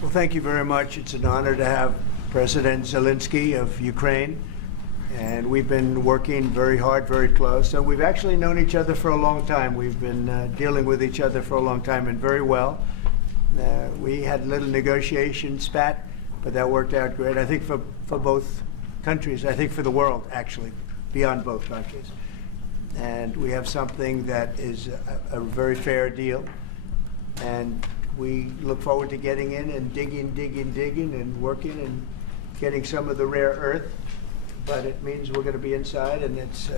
Well, thank you very much. It's an honor to have President Zelensky of Ukraine, and we've been working very hard, very close. So we've actually known each other for a long time. We've been dealing with each other for a long time and very well. We had a little negotiation spat, but that worked out great. I think for both countries, I think for the world, actually, beyond both countries. And we have something that is a very fair deal. And we look forward to getting in and digging and working and getting some of the rare earth. But it means we're going to be inside, and it's...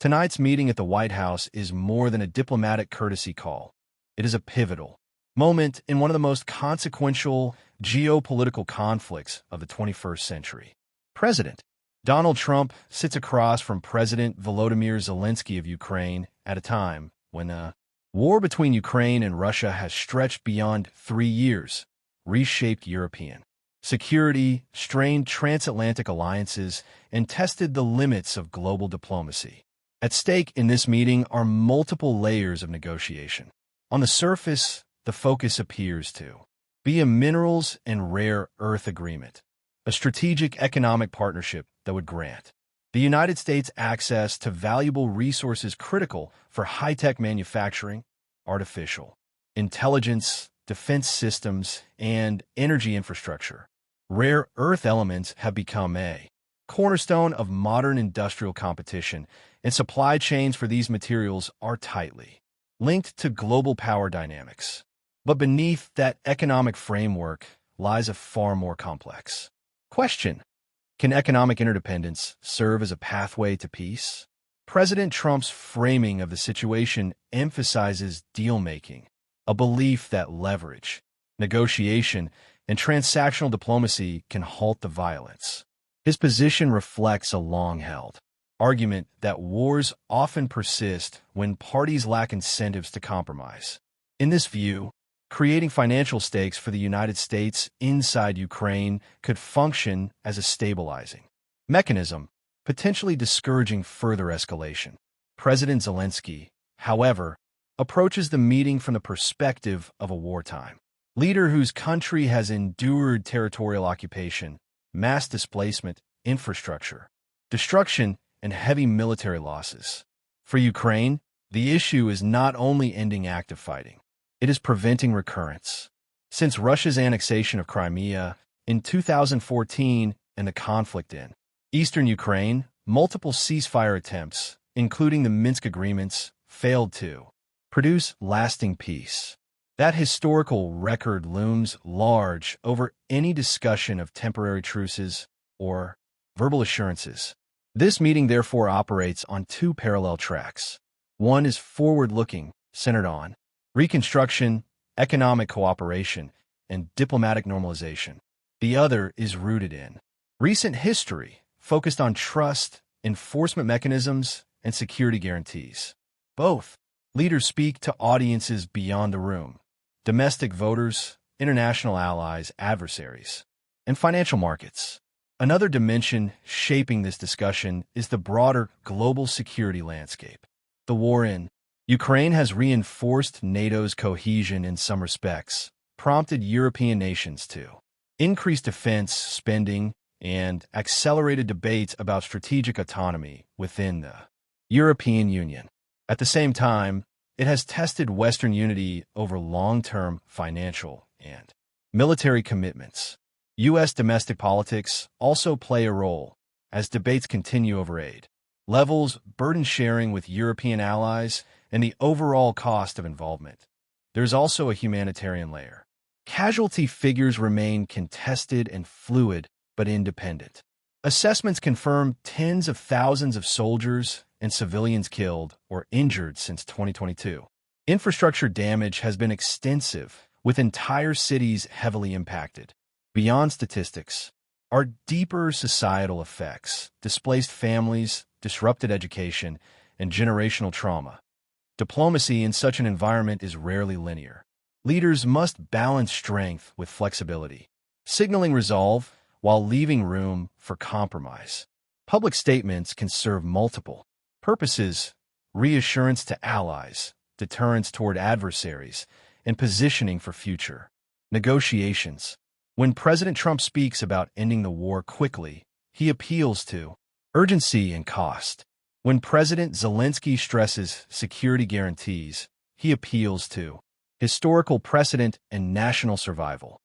Tonight's meeting at the White House is more than a diplomatic courtesy call. It is a pivotal moment in one of the most consequential geopolitical conflicts of the 21st century. President Donald Trump sits across from President Volodymyr Zelensky of Ukraine at a time when war between Ukraine and Russia has stretched beyond 3 years, reshaped European security, strained transatlantic alliances, and tested the limits of global diplomacy. At stake in this meeting are multiple layers of negotiation. On the surface, the focus appears to be a minerals and rare earth agreement, a strategic economic partnership that would grant the United States access to valuable resources critical for high-tech manufacturing, artificial intelligence, defense systems, and energy infrastructure. Rare earth elements have become a cornerstone of modern industrial competition, and supply chains for these materials are tightly linked to global power dynamics. But beneath that economic framework lies a far more complex question. Can economic interdependence serve as a pathway to peace? President Trump's framing of the situation emphasizes deal-making, a belief that leverage, negotiation, and transactional diplomacy can halt the violence. His position reflects a long-held argument that wars often persist when parties lack incentives to compromise. In this view, creating financial stakes for the United States inside Ukraine could function as a stabilizing mechanism, potentially discouraging further escalation. President Zelensky, however, approaches the meeting from the perspective of a wartime leader whose country has endured territorial occupation, mass displacement, infrastructure destruction, and heavy military losses. For Ukraine, the issue is not only ending active fighting, it is preventing recurrence. Since Russia's annexation of Crimea in 2014 and the conflict in eastern Ukraine, multiple ceasefire attempts, including the Minsk agreements, failed to produce lasting peace. That historical record looms large over any discussion of temporary truces or verbal assurances. This meeting therefore operates on two parallel tracks. One is forward-looking, centered on reconstruction, economic cooperation, and diplomatic normalization. The other is rooted in recent history, focused on trust, enforcement mechanisms, and security guarantees. Both leaders speak to audiences beyond the room: domestic voters, international allies, adversaries, and financial markets. Another dimension shaping this discussion is the broader global security landscape. The war in Ukraine has reinforced NATO's cohesion in some respects, prompted European nations to increase defense spending, and accelerated debates about strategic autonomy within the European Union. At the same time, it has tested Western unity over long-term financial and military commitments. U.S. domestic politics also play a role as debates continue over aid levels, burden sharing with European allies, and the overall cost of involvement. There's also a humanitarian layer. Casualty figures remain contested and fluid, but independent. Assessments confirm tens of thousands of soldiers and civilians killed or injured since 2022. Infrastructure damage has been extensive, with entire cities heavily impacted. Beyond statistics are deeper societal effects: displaced families, disrupted education, and generational trauma. Diplomacy in such an environment is rarely linear. Leaders must balance strength with flexibility, signaling resolve while leaving room for compromise. Public statements can serve multiple purposes: reassurance to allies, deterrence toward adversaries, and positioning for future negotiations. When President Trump speaks about ending the war quickly, he appeals to urgency and cost. When President Zelensky stresses security guarantees, he appeals to historical precedent and national survival.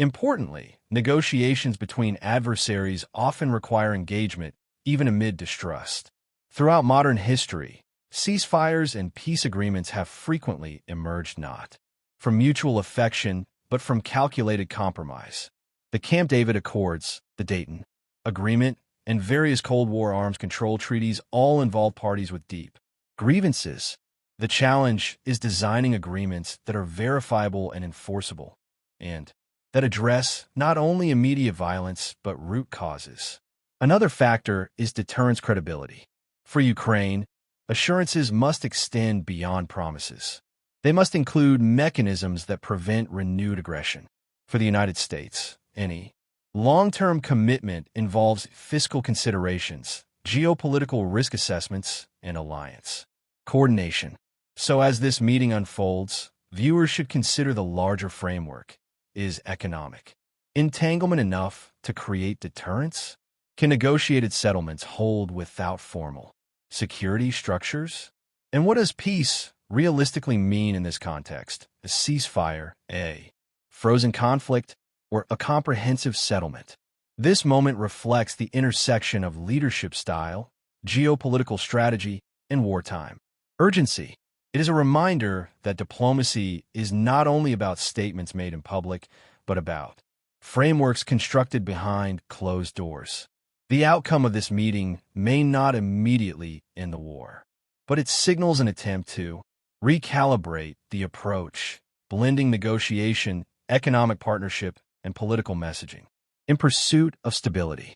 Importantly, negotiations between adversaries often require engagement, even amid distrust. Throughout modern history, ceasefires and peace agreements have frequently emerged not from mutual affection, but from calculated compromise. The Camp David Accords, the Dayton Agreement, and various Cold War arms control treaties all involve parties with deep grievances. The challenge is designing agreements that are verifiable and enforceable, and that address not only immediate violence but root causes. Another factor is deterrence credibility. For Ukraine, assurances must extend beyond promises. They must include mechanisms that prevent renewed aggression. For the United States, any long-term commitment involves fiscal considerations, geopolitical risk assessments, and alliance coordination. So as this meeting unfolds, viewers should consider the larger framework. Is economic entanglement enough to create deterrence? Can negotiated settlements hold without formal security structures? And what does peace realistically mean in this context? A ceasefire, a frozen conflict, or a comprehensive settlement? This moment reflects the intersection of leadership style, geopolitical strategy, and wartime urgency. It is a reminder that diplomacy is not only about statements made in public, but about frameworks constructed behind closed doors. The outcome of this meeting may not immediately end the war, but it signals an attempt to recalibrate the approach, blending negotiation, economic partnership, and political messaging in pursuit of stability.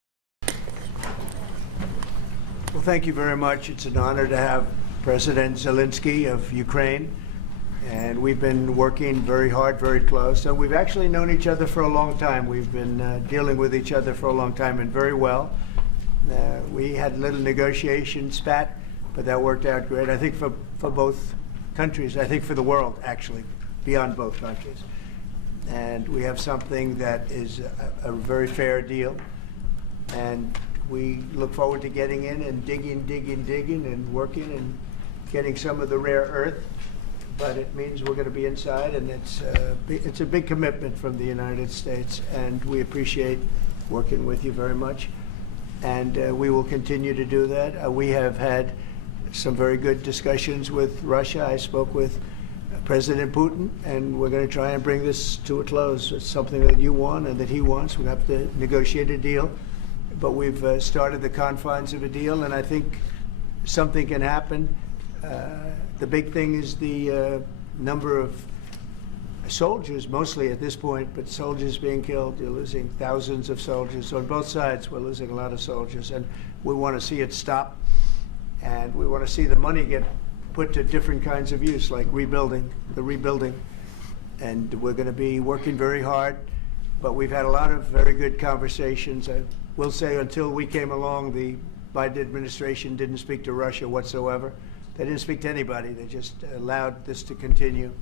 Well, thank you very much. It's an honor to have President Zelensky of Ukraine, and we've been working very hard, very close. So we've actually known each other for a long time. We've been dealing with each other for a long time and very well. We had a little negotiation spat, but that worked out great. I think for both countries, I think for the world, actually, beyond both countries. And we have something that is a very fair deal. And we look forward to getting in and digging and working and getting some of the rare earth, but it means we're going to be inside, and it's a big commitment from the United States, and we appreciate working with you very much, and we will continue to do that. We have had some very good discussions with Russia. I spoke with President Putin, and we're going to try and bring this to a close. It's something that you want and that he wants. We have to negotiate a deal, but we've started the confines of a deal, and I think something can happen. The big thing is the number of soldiers, mostly at this point, but soldiers being killed. You're losing thousands of soldiers. On both sides, we're losing a lot of soldiers, and we want to see it stop, and we want to see the money get put to different kinds of use, like rebuilding, and we're going to be working very hard, but we've had a lot of very good conversations. I will say until we came along, the Biden administration didn't speak to Russia whatsoever. They didn't speak to anybody. They just allowed this to continue.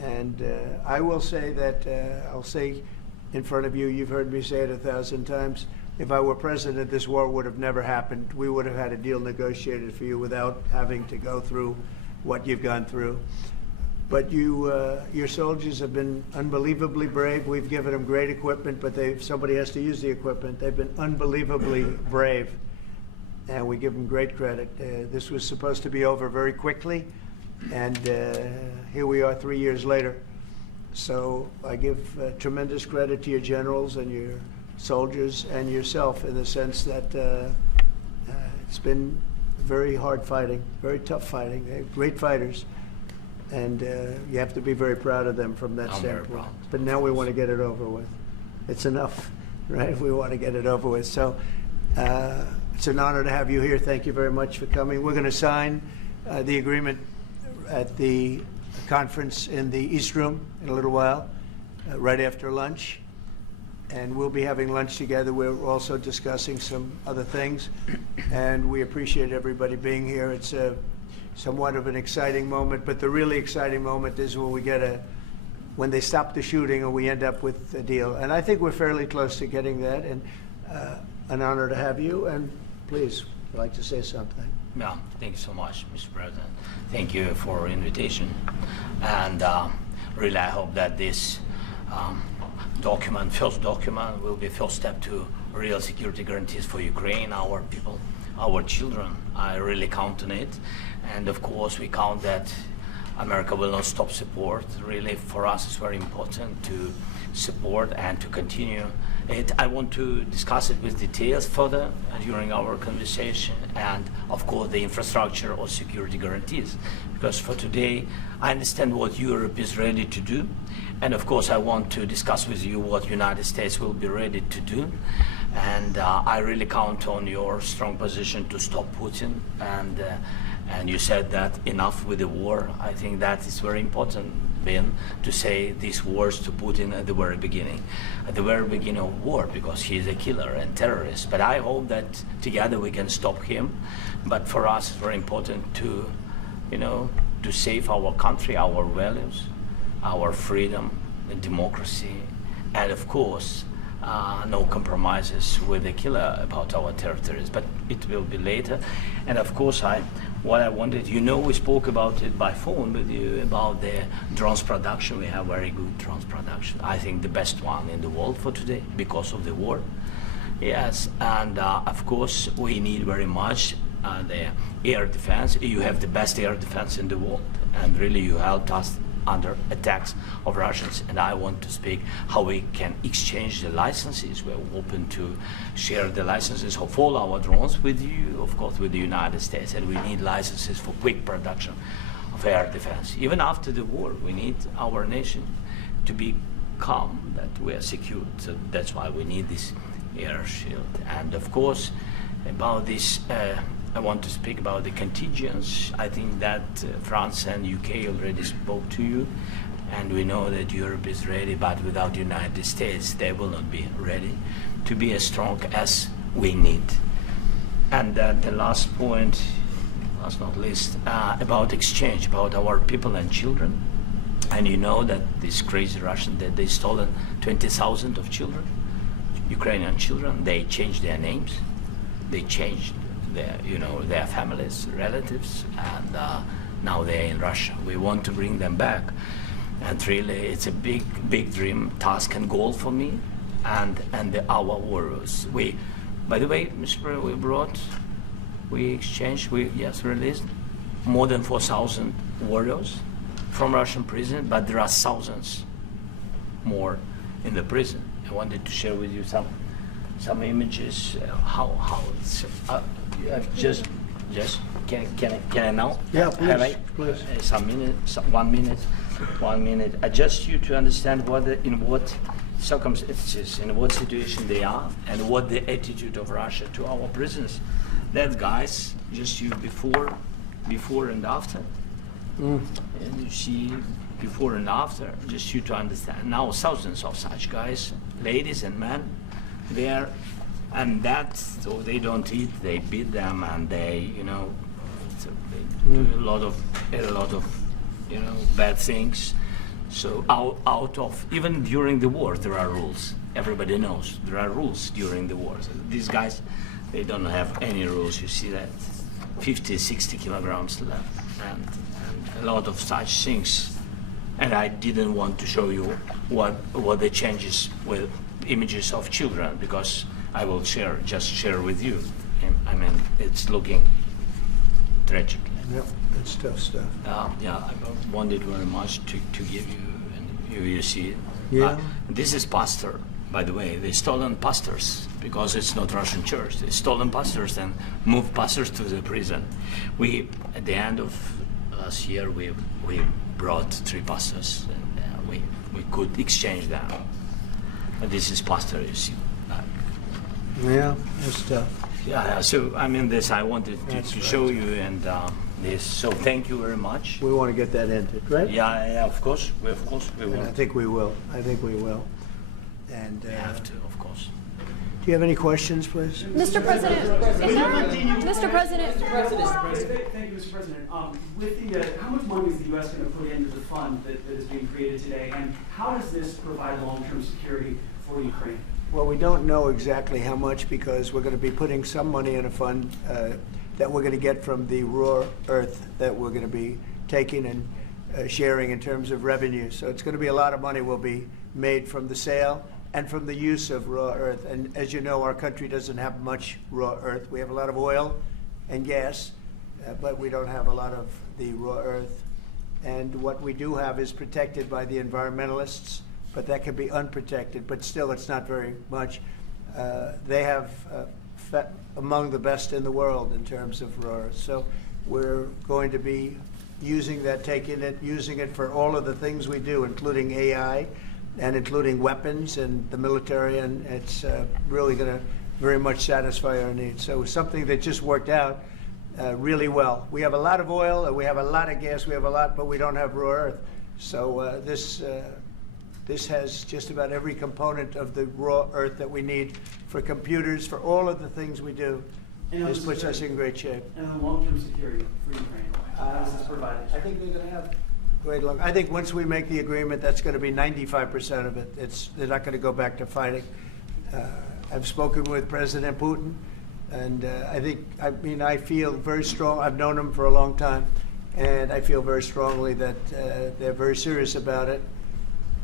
And I will say that, I'll say in front of you, you've heard me say it 1,000 times, if I were president, this war would have never happened. We would have had a deal negotiated for you without having to go through what you've gone through. But your soldiers have been unbelievably brave. We've given them great equipment, but somebody has to use the equipment. They've been unbelievably brave, and we give them great credit. This was supposed to be over very quickly, and here we are 3 years later. So I give tremendous credit to your generals and your soldiers and yourself, in the sense that it's been very hard fighting, very tough fighting. They're great fighters, and you have to be very proud of them from that standpoint. But now we want to get it over with. It's enough, right? We want to get it over with. So it's an honor to have you here. Thank you very much for coming. We're going to sign the agreement at the conference in the East Room in a little while, right after lunch. And we'll be having lunch together. We're also discussing some other things, and we appreciate everybody being here. It's somewhat of an exciting moment, but the really exciting moment is when we get when they stop the shooting and we end up with a deal. And I think we're fairly close to getting that, and an honor to have you. And please, I'd like to say something. Yeah, thank you so much, Mr. President. Thank you for invitation. And really, I hope that this first document, will be first step to real security guarantees for Ukraine, our people, our children. I really count on it. And of course, we count that America will not stop support. Really, for us, it's very important to support and to continue it. I want to discuss it with details further during our conversation, and of course the infrastructure or security guarantees, because for today I understand what Europe is ready to do, and of course I want to discuss with you what United States will be ready to do. And I really count on your strong position to stop Putin, and you said that enough with the war. I think that is very important, Ben, to say these words to Putin at the very beginning of war, because he is a killer and terrorist. But I hope that together we can stop him. But for us, it's very important to, to save our country, our values, our freedom, and democracy, and of course, no compromises with the killer about our territories, but it will be later. And of course, what I wanted, we spoke about it by phone with you about the drones production. We have very good drones production. I think the best one in the world for today because of the war. Yes, and of course, we need very much the air defense. You have the best air defense in the world, and really you helped us under attacks of Russians, and I want to speak how we can exchange the licenses. We're open to share the licenses of all our drones with you, of course, with the United States, and we need licenses for quick production of air defense. Even after the war, we need our nation to be calm, that we are secured. So that's why we need this air shield. And of course, about this, I want to speak about the contingents. I think that France and UK already spoke to you, and we know that Europe is ready, but without the United States, they will not be ready to be as strong as we need. And the last point, last not least, about exchange, about our people and children. And you know that this crazy Russian, that they stolen 20,000 of children, Ukrainian children. They changed their names, they changed their families, relatives, and now they're in Russia. We want to bring them back, and really it's a big dream, task and goal for me and our warriors. By the way, Mr. President, we released more than 4,000 warriors from Russian prison, but there are thousands more in the prison. I wanted to share with you some images, how it's, just can I now? Yeah, please, please. 1 minute. Just you to understand in what circumstances, in what situation they are, and what the attitude of Russia to our prisoners. That guys, just you before and after. And you see before and after, just you to understand. Now thousands of such guys, ladies and men, there, and so they don't eat, they beat them, and they, so they do a lot of bad things. So out of, even during the war, there are rules. Everybody knows there are rules during the war. So these guys, they don't have any rules. You see that 50, 60 kilograms left, and a lot of such things. And I didn't want to show you what the changes with images of children, because I will share with you. I mean, it's looking tragic. Yep, it's tough stuff. Yeah, I wanted very much to give you, and you see it. Yeah. This is pastor, by the way. They stolen pastors, because it's not Russian church. They stolen pastors and moved pastors to the prison. At the end of last year, we brought 3 pastors, and we could exchange them. But this is pastor, you see. Yeah, it's tough. Yeah, so I mean, this I wanted to show you, and this. So thank you very much. We want to get that ended, right? Yeah, of course we will. And I think we will. And We have to, of course. you have any questions, please? Mr. President, Mr. President. Thank you, Mr. President. How much money is the U.S. going to put into the fund that is being created today, and how does this provide long-term security for Ukraine? Well, we don't know exactly how much because we're going to be putting some money in a fund that we're going to get from the raw earth that we're going to be taking and sharing in terms of revenue. So it's going to be a lot of money will be made from the sale and from the use of raw earth. And as you know, our country doesn't have much raw earth. We have a lot of oil and gas, but we don't have a lot of the raw earth. And what we do have is protected by the environmentalists, but that can be unprotected. But still, it's not very much. They have among the best in the world in terms of raw earth. So we're going to be using that, taking it, using it for all of the things we do, including AI and including weapons and the military, and it's really going to very much satisfy our needs. So it's something that just worked out really well. We have a lot of oil, and we have a lot of gas, we have a lot, but we don't have raw earth. So this has just about every component of the raw earth that we need for computers, for all of the things we do. This puts us in great shape. And the long-term security for Ukraine, how does this provide? I think they're going to have great luck. I think once we make the agreement, that's going to be 95% of it. They're not going to go back to fighting. I've spoken with President Putin, and I feel very strong. I've known him for a long time, and I feel very strongly that they're very serious about it,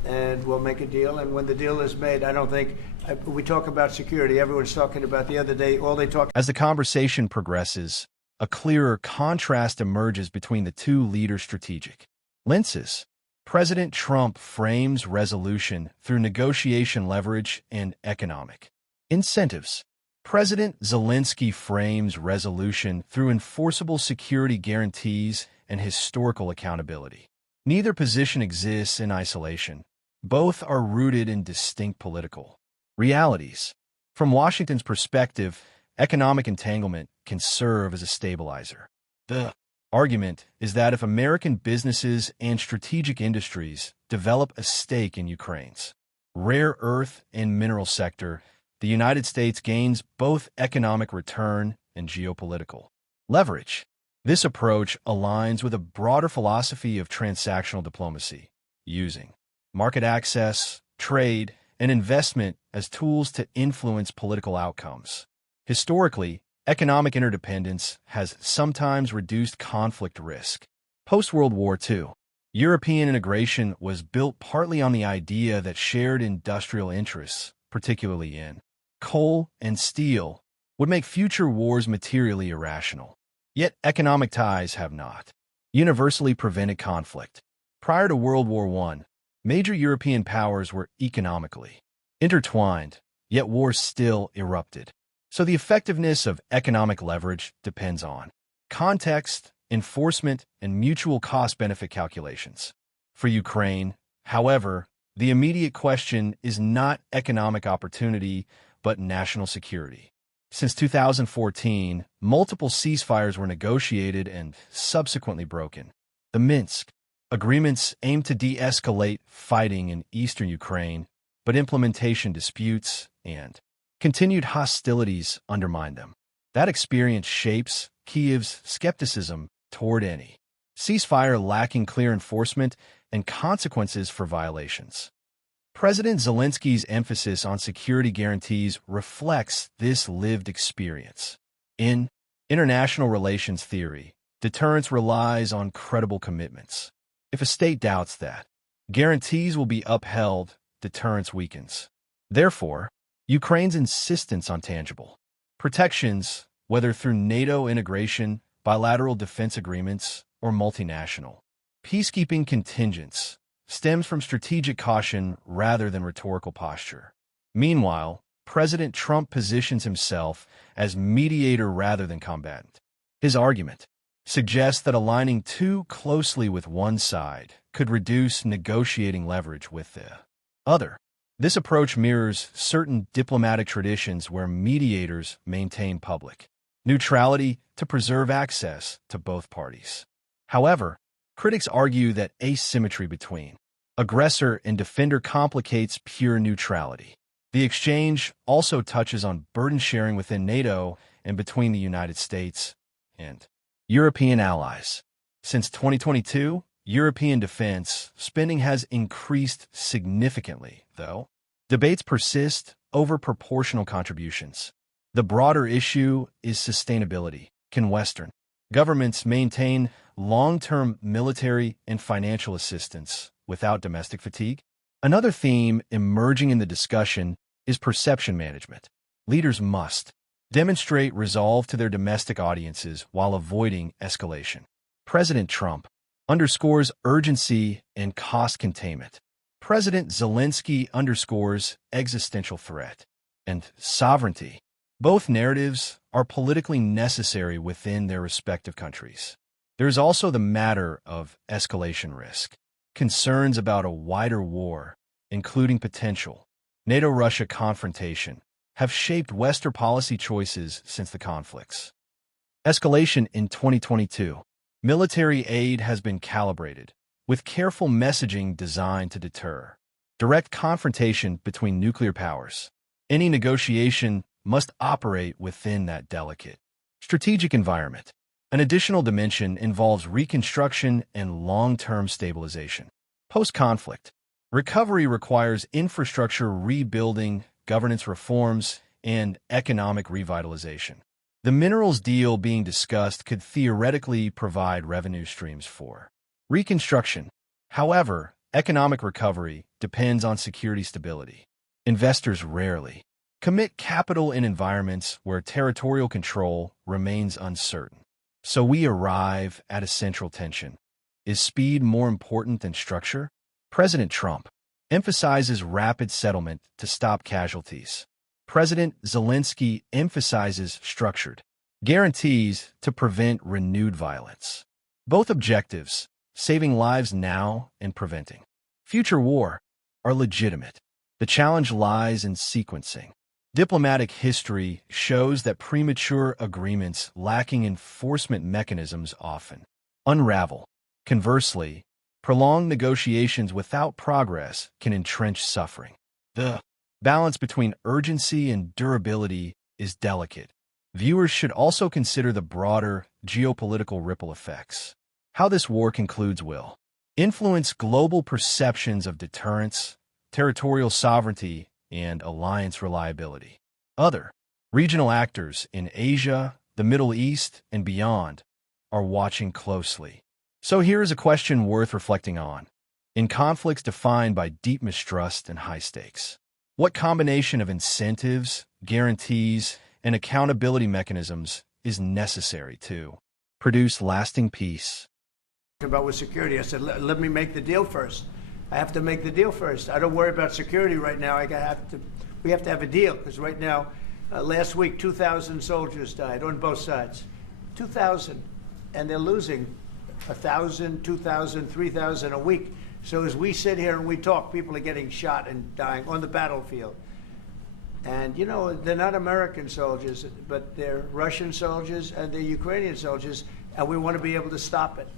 and we'll make a deal. And when the deal is made, I don't think we talk about security. Everyone's talking about the other day. All they talk. As the conversation progresses, a clearer contrast emerges between the two leaders' strategic lenses. President Trump frames resolution through negotiation leverage and economic incentives. President Zelensky frames resolution through enforceable security guarantees and historical accountability. Neither position exists in isolation. Both are rooted in distinct political realities. From Washington's perspective, economic entanglement can serve as a stabilizer. The argument is that if American businesses and strategic industries develop a stake in Ukraine's rare earth and mineral sector, the United States gains both economic return and geopolitical leverage. This approach aligns with a broader philosophy of transactional diplomacy, using market access, trade, and investment as tools to influence political outcomes. Historically, economic interdependence has sometimes reduced conflict risk. Post-World War II, European integration was built partly on the idea that shared industrial interests, particularly in coal and steel, would make future wars materially irrational. Yet economic ties have not universally prevented conflict. Prior to World War I, major European powers were economically intertwined, yet wars still erupted. So the effectiveness of economic leverage depends on context, enforcement, and mutual cost-benefit calculations. For Ukraine, however, the immediate question is not economic opportunity, but national security. Since 2014, multiple ceasefires were negotiated and subsequently broken. The Minsk agreements aim to de-escalate fighting in eastern Ukraine, but implementation disputes and continued hostilities undermine them. That experience shapes Kyiv's skepticism toward any ceasefire lacking clear enforcement and consequences for violations. President Zelensky's emphasis on security guarantees reflects this lived experience. In international relations theory, deterrence relies on credible commitments. If a state doubts that guarantees will be upheld, deterrence weakens. Therefore, Ukraine's insistence on tangible protections, whether through NATO integration, bilateral defense agreements, or multinational peacekeeping contingents, stems from strategic caution rather than rhetorical posture. Meanwhile, President Trump positions himself as mediator rather than combatant. His argument suggests that aligning too closely with one side could reduce negotiating leverage with the other. This approach mirrors certain diplomatic traditions where mediators maintain public neutrality to preserve access to both parties. However, critics argue that asymmetry between aggressor and defender complicates pure neutrality. The exchange also touches on burden sharing within NATO and between the United States and European allies. Since 2022, European defense spending has increased significantly, though debates persist over proportional contributions. The broader issue is sustainability. Can Western governments maintain long-term military and financial assistance without domestic fatigue? Another theme emerging in the discussion is perception management. Leaders must demonstrate resolve to their domestic audiences while avoiding escalation. President Trump underscores urgency and cost containment. President Zelensky underscores existential threat and sovereignty. Both narratives are politically necessary within their respective countries. There is also the matter of escalation risk. Concerns about a wider war, including potential NATO-Russia confrontation, have shaped Western policy choices since the conflicts. Escalation in 2022. Military aid has been calibrated, with careful messaging designed to deter direct confrontation between nuclear powers. Any negotiation must operate within that delicate strategic environment. An additional dimension involves reconstruction and long-term stabilization. Post-conflict, recovery requires infrastructure rebuilding, governance reforms, and economic revitalization. The minerals deal being discussed could theoretically provide revenue streams for reconstruction. However, economic recovery depends on security stability. Investors rarely commit capital in environments where territorial control remains uncertain. So we arrive at a central tension. Is speed more important than structure? President Trump emphasizes rapid settlement to stop casualties. President Zelensky emphasizes structured guarantees to prevent renewed violence. Both objectives, saving lives now and preventing future war, are legitimate. The challenge lies in sequencing. Diplomatic history shows that premature agreements lacking enforcement mechanisms often unravel. Conversely, prolonged negotiations without progress can entrench suffering. The balance between urgency and durability is delicate. Viewers should also consider the broader geopolitical ripple effects. How this war concludes will influence global perceptions of deterrence, territorial sovereignty, and alliance reliability. Other regional actors in Asia, the Middle East, and beyond are watching closely. So here is a question worth reflecting on. In conflicts defined by deep mistrust and high stakes, what combination of incentives, guarantees, and accountability mechanisms is necessary to produce lasting peace? About with security, I said, let me make the deal first. I have to make the deal first. I don't worry about security right now. We have to have a deal, because right now, last week, 2,000 soldiers died on both sides. 2,000, and they're losing 1,000, 2,000, 3,000 a week. So as we sit here and we talk, people are getting shot and dying on the battlefield. And, you know, they're not American soldiers, but they're Russian soldiers and they're Ukrainian soldiers, and we want to be able to stop it.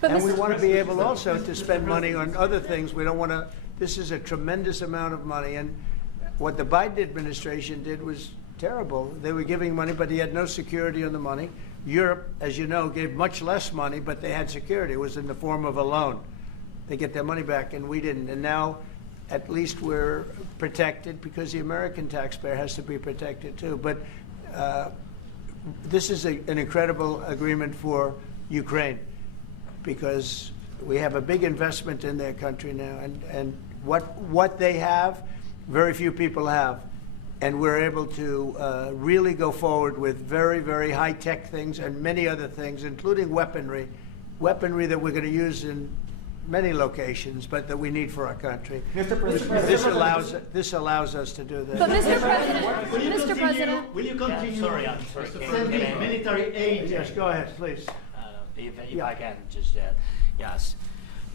But And we want to be able also to spend money on other things. We don't want to, this is a tremendous amount of money. And what the Biden administration did was terrible. They were giving money, but he had no security on the money. Europe, as you know, gave much less money, but they had security. It was in the form of a loan. They get their money back, and we didn't. And now, at least we're protected, because the American taxpayer has to be protected too. But this is an incredible agreement for Ukraine, because we have a big investment in their country now, and what they have, very few people have. And we're able to really go forward with very, very high-tech things and many other things, including weaponry that we're going to use in many locations, but that we need for our country. Mr. President, This allows us to do that. But Mr. President, Will you continue I'm sorry. sending military aid? Yes, go ahead, please. If I can just yes.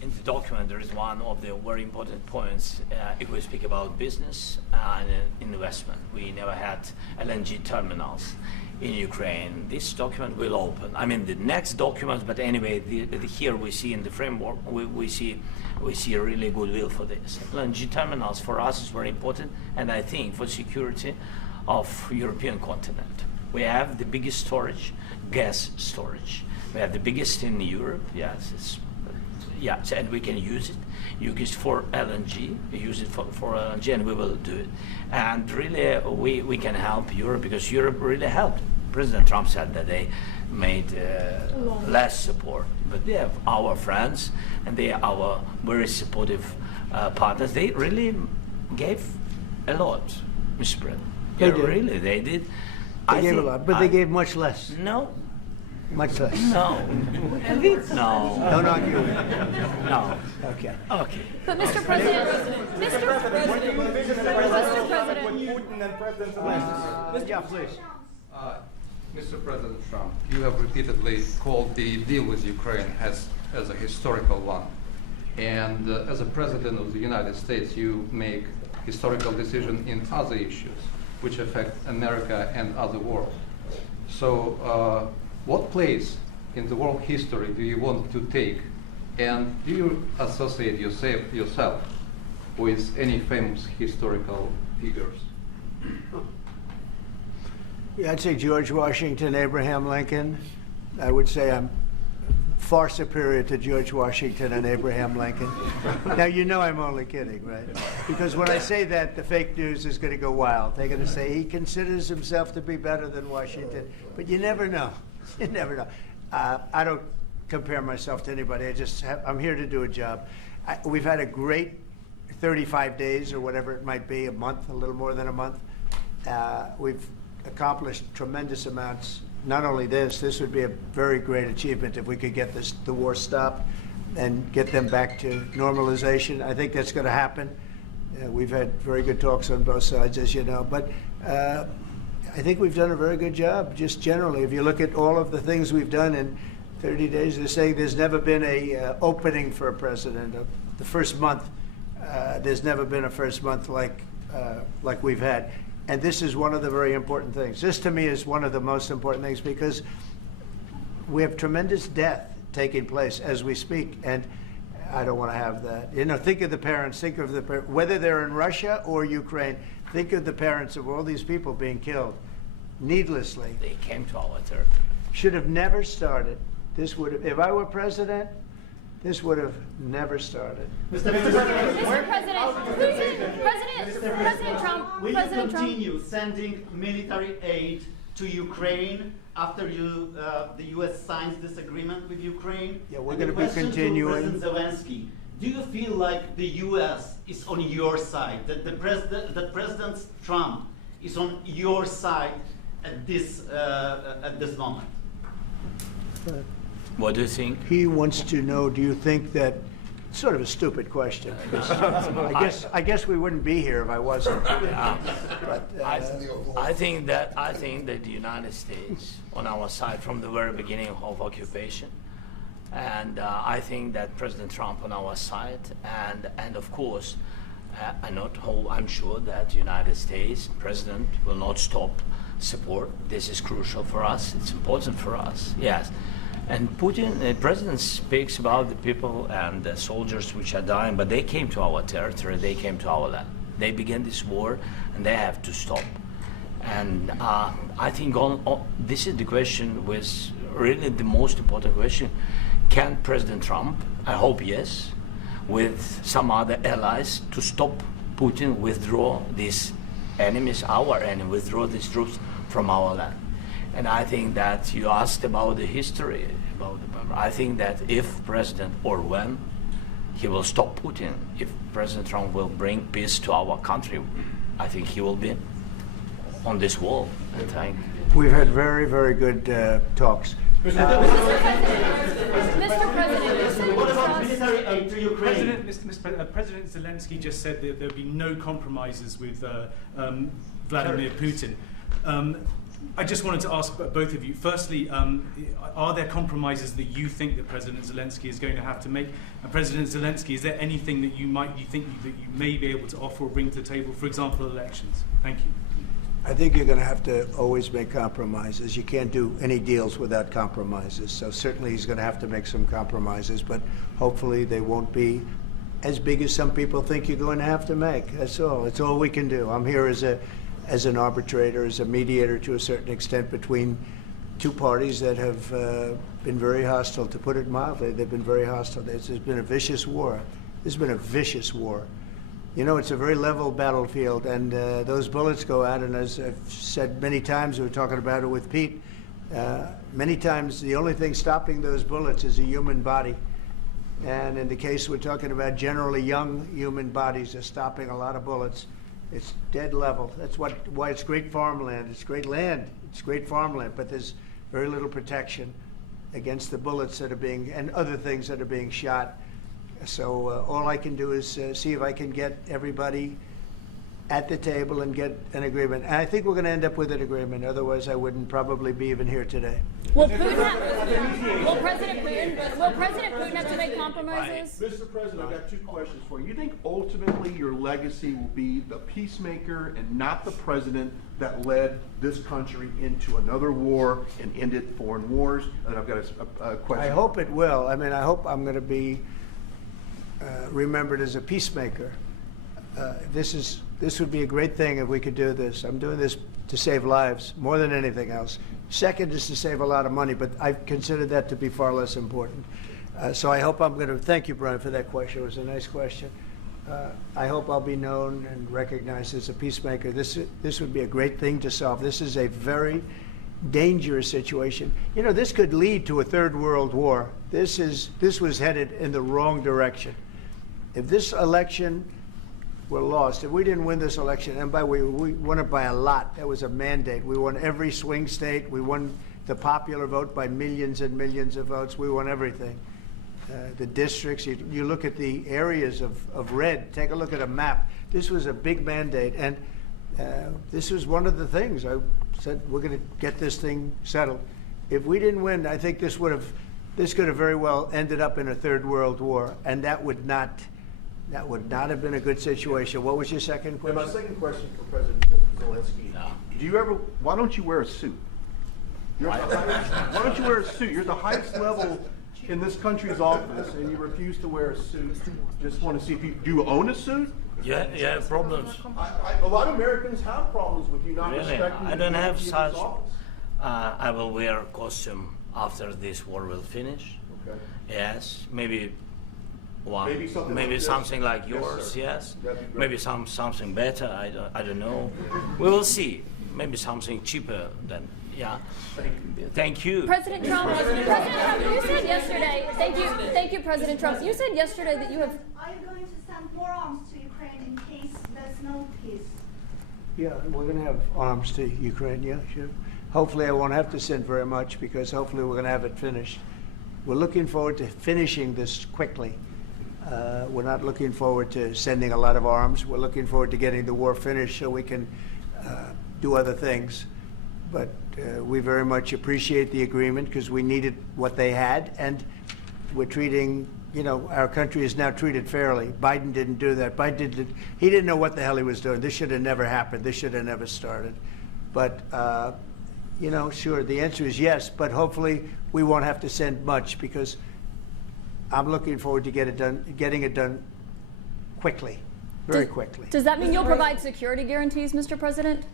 in the document there is one of the very important points if we speak about business and investment. We never had LNG terminals in Ukraine. This document will open. I mean, the next document, but anyway, here we see in the framework, we see a really goodwill for this. LNG terminals for us is very important, and I think for security of European continent. We have the biggest storage, gas storage. We have the biggest in Europe, yes, and we can use it. Use it for LNG, use it for LNG, and we will do it. And really, we can help Europe, because Europe really helped. President Trump said that they made less support, but they have our friends, and they are our very supportive partners. They really gave a lot, Mr. President. They did. Really, they did. They gave a lot, but they gave much less. No. Much less. No. No. Don't argue. No. Okay. Okay. But Mr. President, Mr. President, Putin and President Zelensky. Yeah, please. Mr. President Trump, you have repeatedly called the deal with Ukraine as a historical one. And as a President of the United States, you make historical decisions in other issues which affect America and other world. So what place in the world history do you want to take? And do you associate yourself with any famous historical figures? Yeah, I'd say George Washington, Abraham Lincoln. I would say I'm far superior to George Washington and Abraham Lincoln. Now, you know I'm only kidding, right? Because when I say that, the fake news is going to go wild. They're going to say he considers himself to be better than Washington. But you never know. You never know. I don't compare myself to anybody. I'm here to do a job. We've had a great 35 days or whatever it might be, a month, a little more than a month. We've accomplished tremendous amounts. Not only this would be a very great achievement if we could get the war stopped and get them back to normalization. I think that's going to happen. We've had very good talks on both sides, as you know. But I think we've done a very good job, just generally. If you look at all of the things we've done in 30 days, they're saying there's never been a opening for a president. The first month, there's never been a first month like we've had. And this is one of the very important things. This, to me, is one of the most important things, because we have tremendous death taking place as we speak, and I don't want to have that. You know, think of the parents, whether they're in Russia or Ukraine, think of the parents of all these people being killed needlessly. They came to our territory. Should have never started. This would have, if I were president, this would have never started. Mr. President, President Trump, will President you Trump. continue sending military aid to Ukraine after the U.S. signs this agreement with Ukraine? Yeah, we're And going to the be question continuing. To President Zelensky, do you feel like the U.S. is on your side, that President Trump is on your side at this moment? What do you think? He wants to know, do you think that, sort of a stupid question, because I guess we wouldn't be here if I wasn't. But, I think that the United States on our side from the very beginning of occupation, and I think that President Trump on our side, and of course, I'm sure that the United States President will not stop support. This is crucial for us. It's important for us. Yes. And Putin, the president, speaks about the people and the soldiers which are dying, but they came to our territory, they came to our land. They began this war, and they have to stop. And I think this is the question, was really the most important question. Can President Trump, I hope yes, with some other allies, to stop Putin, withdraw these enemies, our enemy, withdraw these troops from our land? And I think that you asked about the history, I think that if President, or when, he will stop Putin, if President Trump will bring peace to our country, I think he will be on this wall. And thank we've had very, very good talks. Mr. President, What about military aid to Ukraine? President Zelensky just said that there'll be no compromises with Vladimir Putin. I just wanted to ask both of you. Firstly, are there compromises that you think that President Zelensky is going to have to make? And President Zelensky, is there anything that you may be able to offer or bring to the table, for example, elections? Thank you. I think you're going to have to always make compromises. You can't do any deals without compromises. So certainly he's going to have to make some compromises, but hopefully they won't be as big as some people think you're going to have to make. That's all. It's all we can do. I'm here as an arbitrator, as a mediator to a certain extent between two parties that have been very hostile. To put it mildly, they've been very hostile. There's been a vicious war. There's been a vicious war. You know, it's a very level battlefield, and those bullets go out, and as I've said many times, we were talking about it with Pete, many times the only thing stopping those bullets is a human body. And in the case we're talking about, generally young human bodies are stopping a lot of bullets. It's dead level. That's why it's great farmland. It's great land. It's great farmland, but there's very little protection against the bullets that are being, and other things that are being shot. So all I can do is see if I can get everybody at the table and get an agreement. And I think we're going to end up with an agreement. Otherwise, I wouldn't probably be even here today. Will President Putin have to make compromises? Mr. President, I've got two questions for you. You think ultimately your legacy will be the peacemaker and not the president that led this country into another war and ended foreign wars? And I've got a question. I hope it will. I mean, I hope I'm going to be remembered as a peacemaker. This would be a great thing if we could do this. I'm doing this to save lives more than anything else. Second is to save a lot of money, but I consider that to be far less important. So I hope I'm going to, thank you, Brian, for that question. It was a nice question. I hope I'll be known and recognized as a peacemaker. This would be a great thing to solve. This is a very dangerous situation. You know, this could lead to a third world war. This was headed in the wrong direction. If this election were lost, if we didn't win this election, and by the way, we won it by a lot. That was a mandate. We won every swing state. We won the popular vote by millions and millions of votes. We won everything. The districts, you look at the areas of red, take a look at a map. This was a big mandate, and this was one of the things. I said, we're going to get this thing settled. If we didn't win, I think this could have very well ended up in a third world war, and that would not have been a good situation. What was your second question? And my second question for President Zelensky. No. Why don't you wear a suit? Why don't you wear a suit? You're the highest level in this country's office, and you refuse to wear a suit. Just want to see if do you own a suit? Yeah, problems. A lot of Americans have problems with you not respecting I don't the have dignity such. of this office. I will wear a costume after this war will finish. Okay. Yes, maybe one. Maybe something like like this. yours. Yes. That'd be great. Maybe something better. I don't know. We will see. Maybe something cheaper than. Yeah. Thank you. President Trump, you said yesterday, thank you, President Trump. You said yesterday that you have. Are you going to send more arms to Ukraine in case there's no peace? Yeah, we're going to have arms to Ukraine, yeah, sure. Hopefully I won't have to send very much, because hopefully we're going to have it finished. We're looking forward to finishing this quickly. We're not looking forward to sending a lot of arms. We're looking forward to getting the war finished so we can do other things. But we very much appreciate the agreement, because we needed what they had, and we're treating, you know, our country is now treated fairly. Biden didn't do that. He didn't know what the hell he was doing. This should have never happened. This should have never started. But, you know, sure, the answer is yes, but hopefully we won't have to send much, because I'm looking forward to getting it done quickly, very quickly. Does that mean you'll provide security guarantees, Mr. President?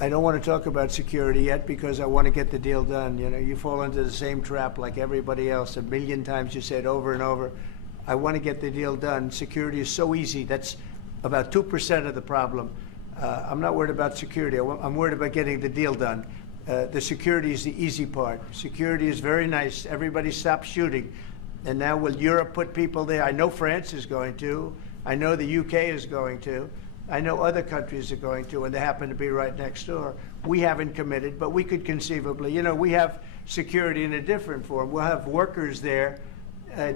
I don't want to talk about security yet, because I want to get the deal done. You know, you fall into the same trap like everybody else. A million times you say it over and over. I want to get the deal done. Security is so easy. That's about 2% of the problem. I'm not worried about security. I'm worried about getting the deal done. The security is the easy part. Security is very nice. Everybody stopped shooting. And now will Europe put people there? I know France is going to. I know the UK is going to. I know other countries are going to, and they happen to be right next door. We haven't committed, but we could conceivably. You know, we have security in a different form. We'll have workers there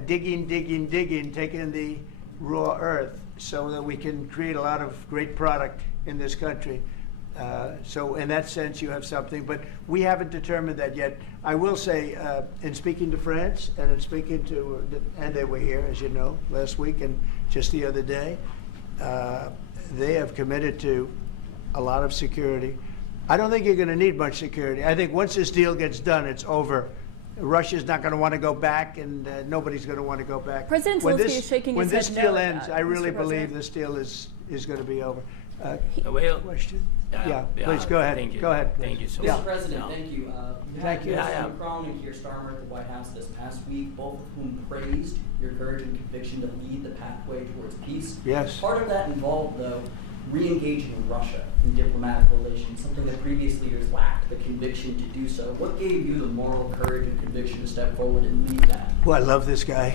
digging, taking the raw earth so that we can create a lot of great product in this country. So in that sense, you have something, but we haven't determined that yet. I will say, in speaking to France and in speaking to, and they were here, as you know, last week and just the other day, they have committed to a lot of security. I don't think you're going to need much security. I think once this deal gets done, it's over. Russia's not going to want to go back, and nobody's going to want to go back. President Zelensky is shaking his head no. When this deal at ends, that, I really Mr. believe President. this deal is going to be over. Well, Question? Yeah, please go ahead. Thank you. Go ahead. Thank you so Yeah. much. Mr. President, No. thank you. You Thank had you. Macron and Keir Starmer at the White House this past week, both of whom praised your courage and conviction to lead the pathway towards peace. Yes. Part of that involved, though, re-engaging Russia in diplomatic relations, something that previous leaders lacked the conviction to do so. What gave you the moral courage and conviction to step forward and lead that? Well, I love this guy.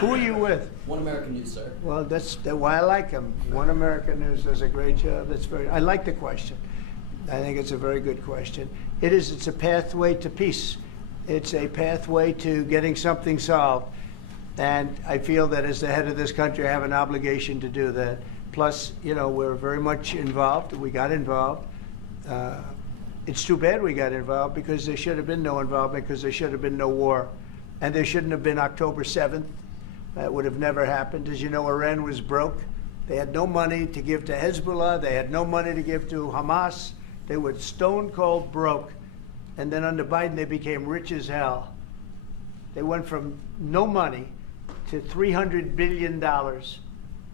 Who are you with? One American News, sir. Well, that's why I like him. One American News does a great job. I like the question. I think it's a very good question. It's a pathway to peace. It's a pathway to getting something solved. And I feel that as the head of this country, I have an obligation to do that. Plus, you know, we're very much involved. We got involved. It's too bad we got involved because there should have been no involvement, because there should have been no war. And there shouldn't have been October 7th. That would have never happened. As you know, Iran was broke. They had no money to give to Hezbollah. They had no money to give to Hamas. They were stone cold broke. And then under Biden, they became rich as hell. They went from no money to $300 billion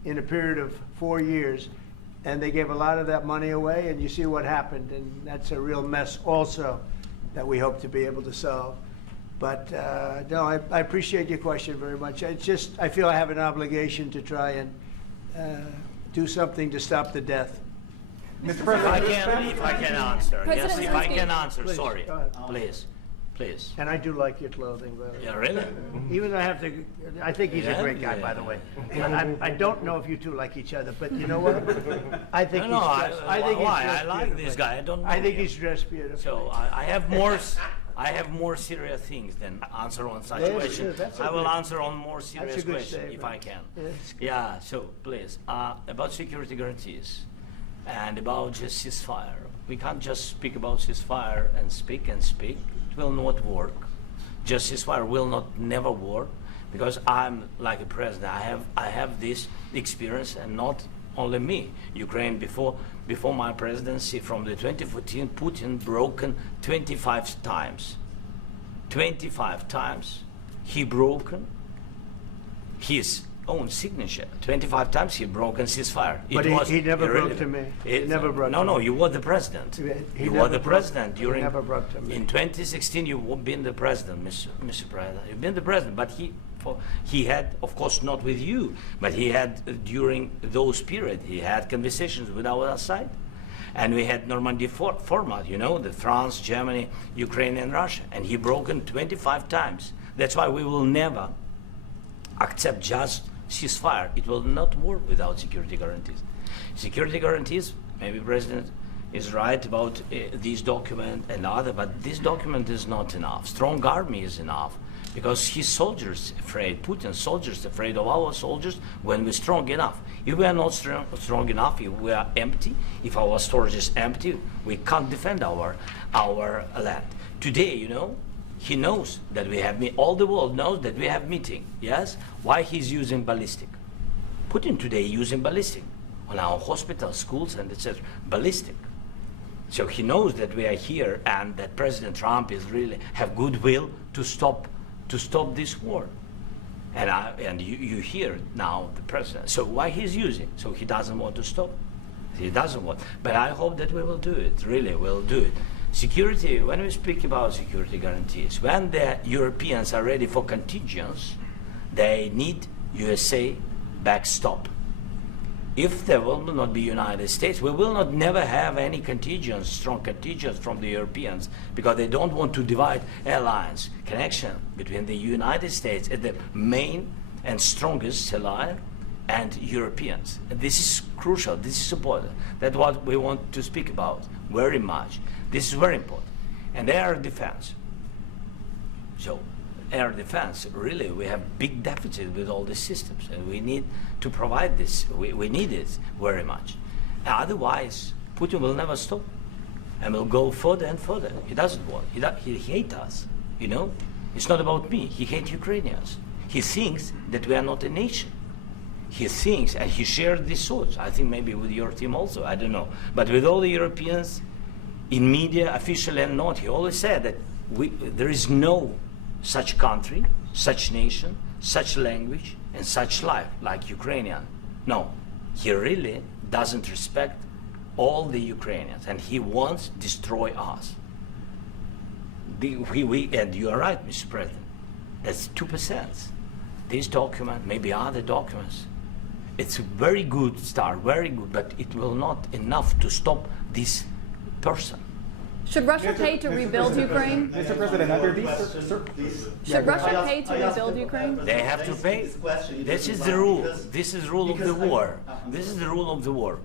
in a period of 4 years. And they gave a lot of that money away, and you see what happened. And that's a real mess also that we hope to be able to solve. But no, I appreciate your question very much. It's just, I feel I have an obligation to try and do something to stop the death. Mr. President, If I can answer. President Yes, if I Zelensky. can answer. Please, Sorry. go ahead. Please. And I do like your clothing, by the way. Yeah, really? Even though I have to, I think he's Yeah? a great guy, Yeah. by the way. I don't know if you two like each other, but you know what? I think No, he's dressed, I think he's why? dressed I like this beautifully. guy. I don't know I think him. he's dressed beautifully. So I have more. I have more serious things than answer on such Yes, question. yes, that's a I will good- answer on more serious good question if statement. I can. Yes. Yeah. So please, about security guarantees and about just ceasefire. We can't just speak about ceasefire and speak and speak. It will not work. Just ceasefire will not never work, because I'm like a president. I have this experience, and not only me. Ukraine before my presidency, from the 2014, Putin broken 25 times. 25 times he broken his own signature. 25 times he broken ceasefire. But he never broke to me. He never broke No, to no, me. you were the president. He You never were the broke- president he during. never broke to me. In 2016, you've been the president, Mr. President. You've been the president, but he had, of course, not with you, but he had during those period. He had conversations with our side, and we had Normandy format. You know, the France, Germany, Ukraine, and Russia, and he broken 25 times. That's why we will never accept just ceasefire. It will not work without security guarantees. Security guarantees, maybe President is right about this document and other, but this document is not enough. Strong army is enough, because his soldiers afraid, Putin's soldiers afraid of our soldiers when we're strong enough. If we are not strong enough, if we are empty, if our storage is empty, we can't defend our land. Today, you know, he knows that we have all the world knows that we have meeting. Yes, why he's using ballistic? Putin today using ballistic on our hospitals, schools, and etc. Ballistic. So he knows that we are here, and that President Trump is really have goodwill to stop this war. And you hear now the president. So why he's using? So he doesn't want to stop. He doesn't want. But I hope that we will do it. Really, we'll do it. Security, when we speak about security guarantees, when the Europeans are ready for contingents, they need USA backstop. If there will not be United States, we will not never have any contingents, strong contingents from the Europeans, because they don't want to divide alliance connection between the United States as the main and strongest ally and Europeans. And this is crucial. This is important. That's what we want to speak about very much. This is very important. And air defense. So air defense, really, we have big deficit with all these systems, and we need to provide this. We need it very much. Otherwise, Putin will never stop, and will go further and further. He doesn't want. He hates us. You know, it's not about me. He hates Ukrainians. He thinks that we are not a nation. He thinks, and he shared these thoughts. I think maybe with your team also. I don't know, but with all the Europeans, in media, official and not, he always said that there is no such country, such nation, such language, and such life like Ukrainian. No, he really doesn't respect all the Ukrainians, and he wants to destroy us. And you are right, Mr. President. That's 2%. This document, maybe other documents, it's a very good start, very good, but it will not enough to stop this person. Should Russia pay to rebuild Ukraine? Mr. President, under these... Should Russia pay to rebuild Ukraine? They have to pay. This is the rule. This is the rule of the war. This is the rule of the war.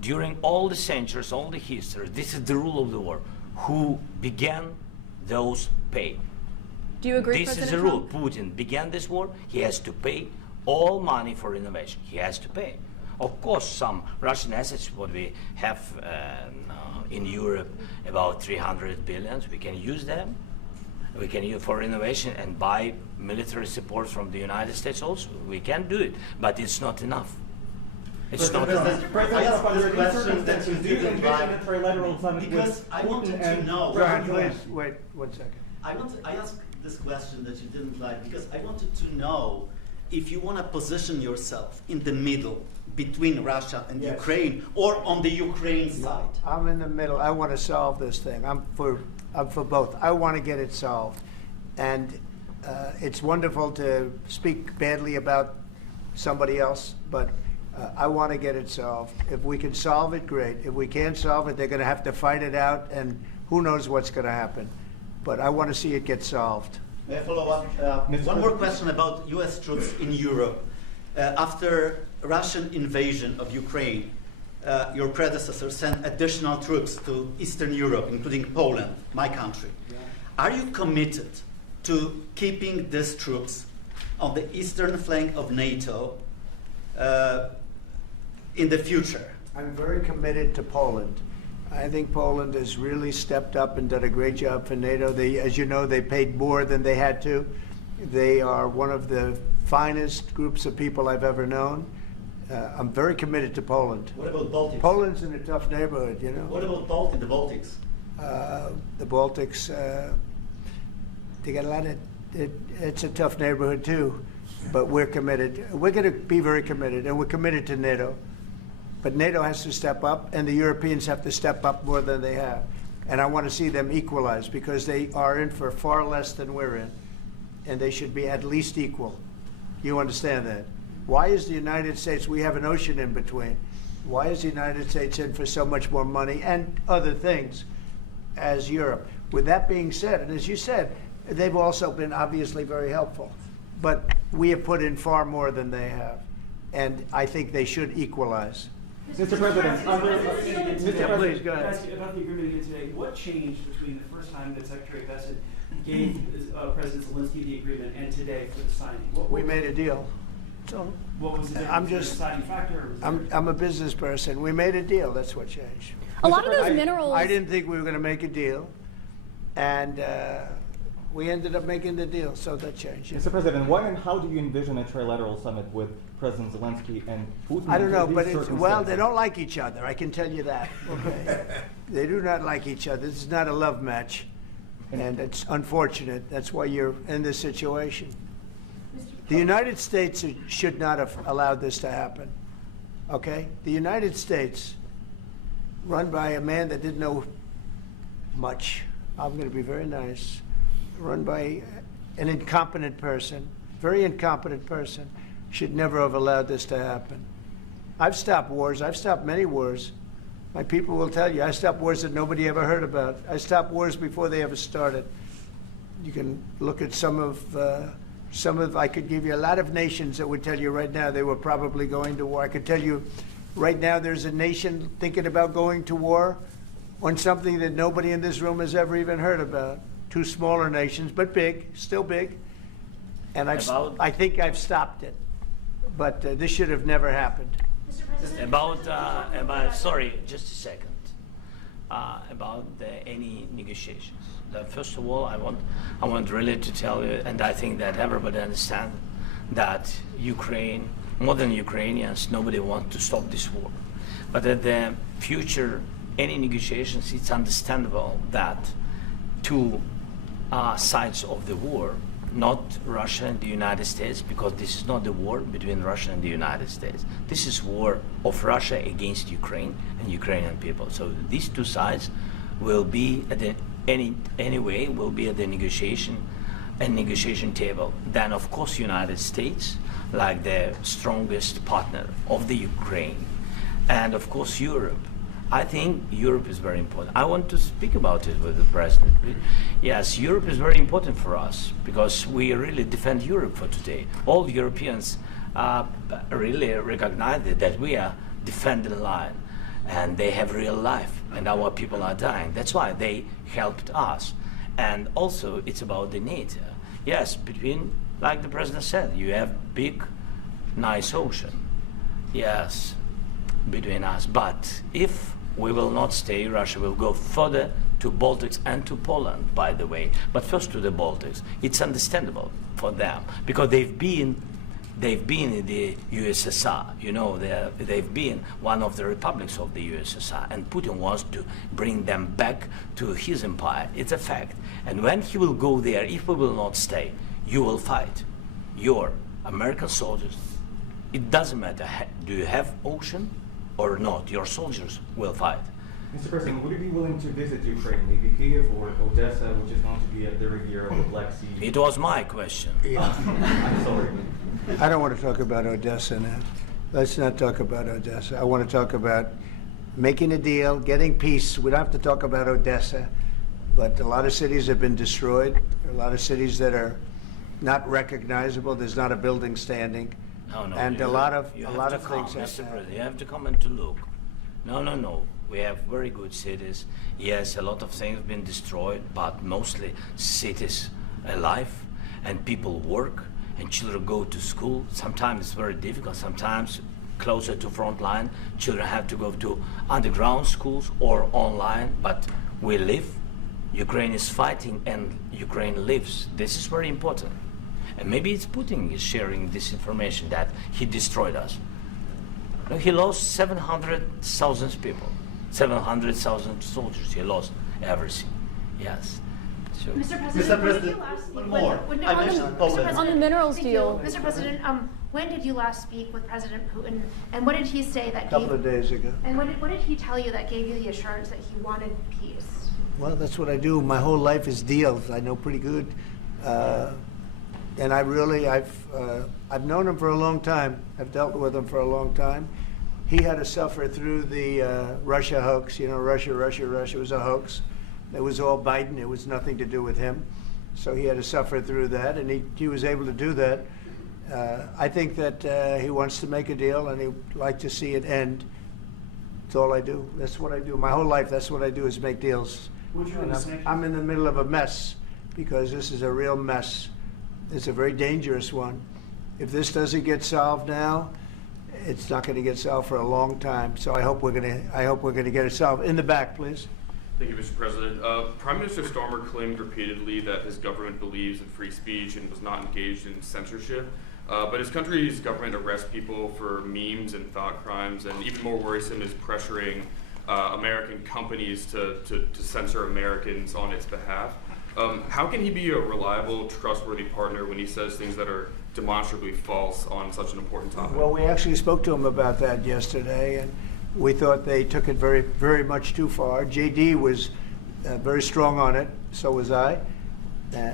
During all the centuries, all the history, this is the rule of the war. Who began, those pay. Do you agree, This President is the rule. Trump? Putin began this war. He has to pay all money for innovation. He has to pay. Of course, some Russian assets, what we have in Europe, about 300 billions, we can use them. We can use for innovation and buy military support from the United States also. We can do it, but it's not enough. It's not enough. I asked this question that you didn't like trilateral because I wanted to know. Brian, please, wait 1 second. I asked this question that you didn't like because I wanted to know if you want to position yourself in the middle between Russia and Ukraine or on the Ukraine side. I'm in the middle. I want to solve this thing. I'm for both. I want to get it solved. And it's wonderful to speak badly about somebody else, but I want to get it solved. If we can solve it, great. If we can't solve it, they're going to have to fight it out, and who knows what's going to happen. But I want to see it get solved. May I follow up? One more question about U.S. troops in Europe. After Russian invasion of Ukraine, your predecessor sent additional troops to Eastern Europe, including Poland, my country. Are you committed to keeping these troops on the eastern flank of NATO in the future? I'm very committed to Poland. I think Poland has really stepped up and done a great job for NATO. As you know, they paid more than they had to. They are one of the finest groups of people I've ever known. I'm very committed to Poland. What about Baltics? Poland's in a tough neighborhood, you know. What about the Baltics? The Baltics, they got a lot of, it's a tough neighborhood too, but we're committed. We're going to be very committed, and we're committed to NATO. But NATO has to step up, and the Europeans have to step up more than they have. And I want to see them equalize because they are in for far less than we're in, and they should be at least equal. You understand that? Why is the United States, we have an ocean in between, why is the United States in for so much more money and other things as Europe? With that being said, and as you said, they've also been obviously very helpful, but we have put in far more than they have, and I think they should equalize. Mr. President, please go ahead. Ask you about the agreement again today. What changed between the first time that Secretary Bessent gave President Zelensky the agreement and today for the signing? We made a deal. So what was the difference? I'm Was there a just, deciding factor? Or was I'm a business person. We made a deal. That's what changed. A lot of those minerals. I didn't think we were going to make a deal, and we ended up making the deal, so that changed. Mr. President, when and how do you envision a trilateral summit with President Zelensky and Putin? I don't know, under but these well, they circumstances? don't like each other. I can tell you that. Okay, they do not like each other. This is not a love match, and it's unfortunate. That's why you're in this situation. The United States should not have allowed this to happen. Okay, the United States, run by a man that didn't know much. I'm going to be very nice. Run by an incompetent person, very incompetent person, should never have allowed this to happen. I've stopped wars. I've stopped many wars. My people will tell you, I stopped wars that nobody ever heard about. I stopped wars before they ever started. You can look at some of, I could give you a lot of nations that would tell you right now they were probably going to war. I could tell you right now there's a nation thinking about going to war on something that nobody in this room has ever even heard about. Two smaller nations, but big, still big. And I think I've stopped it. But this should have never happened. Sorry, just a second. about any negotiations. First of all, I want really to tell you, and I think that everybody understands that Ukraine, more than Ukrainians, nobody wants to stop this war. But at the future, any negotiations, it's understandable that two sides of the war, not Russia and the United States, because this is not the war between Russia and the United States. This is war of Russia against Ukraine and Ukrainian people. So these two sides will be at the anyway will be at the negotiation table. Then of course United States, like the strongest partner of the Ukraine, and of course Europe. I think Europe is very important. I want to speak about it with the president. Yes, Europe is very important for us because we really defend Europe for today. All Europeans really recognize that we are defending the line, and they have real life, and our people are dying. That's why they helped us. And also, it's about the NATO. Yes, between, like the president said, you have big, nice ocean. Yes, between us. But if we will not stay, Russia will go further to Baltics and to Poland, by the way. But first to the Baltics. It's understandable for them because they've been in the USSR. You know, they've been one of the republics of the USSR, and Putin wants to bring them back to his empire. It's a fact. And when he will go there, if we will not stay, you will fight. Your American soldiers, it doesn't matter, do you have ocean or not, your soldiers will fight. Mr. President, would you be willing to visit Ukraine, maybe Kiev or Odessa, which is going to be at the riviera of the Black Sea? It was my question. Yeah. I'm sorry. I don't want to talk about Odessa now. Let's not talk about Odessa. I want to talk about making a deal, getting peace. We don't have to talk about Odessa, but a lot of cities have been destroyed. There are a lot of cities that are not recognizable. There's not a building standing. No, and a lot of things have Mr. President, you have to come and to look. No. We have very good cities. Yes, a lot of things have been destroyed, but mostly cities alive, and people work, and children go to school. Sometimes it's very difficult. Sometimes closer to front line, children have to go to underground schools or online, but we live. Ukraine is fighting, and Ukraine lives. This is very important. And maybe it's Putin is sharing this information that he destroyed us. No, he lost 700,000 people, 700,000 soldiers. He lost everything. Yes. So. Mr. President, when did you last speak on the minerals deal? Mr. President, when did you last speak with President Putin, and what did he say that a couple of days ago. And what did he tell you that gave you the assurance that he wanted peace? Well, that's what I do. My whole life is deals. I know pretty good. And I've known him for a long time. I've dealt with him for a long time. He had to suffer through the Russia hoax. You know, Russia was a hoax. It was all Biden. It was nothing to do with him. So he had to suffer through that, and he was able to do that. I think that he wants to make a deal, and he'd like to see it end. That's all I do. That's what I do. My whole life, that's what I do, is make deals. I'm in the middle of a mess, because this is a real mess. It's a very dangerous one. If this doesn't get solved now, it's not going to get solved for a long time. So I hope we're going to get it solved. In the back, please. Thank you, Mr. President. Prime Minister Starmer claimed repeatedly that his government believes in free speech and was not engaged in censorship. But his country's government arrests people for memes and thought crimes, and even more worrisome is pressuring American companies to censor Americans on its behalf. How can he be a reliable, trustworthy partner when he says things that are demonstrably false on such an important topic? Well, we actually spoke to him about that yesterday, and we thought they took it very, very much too far. JD was very strong on it. So was I.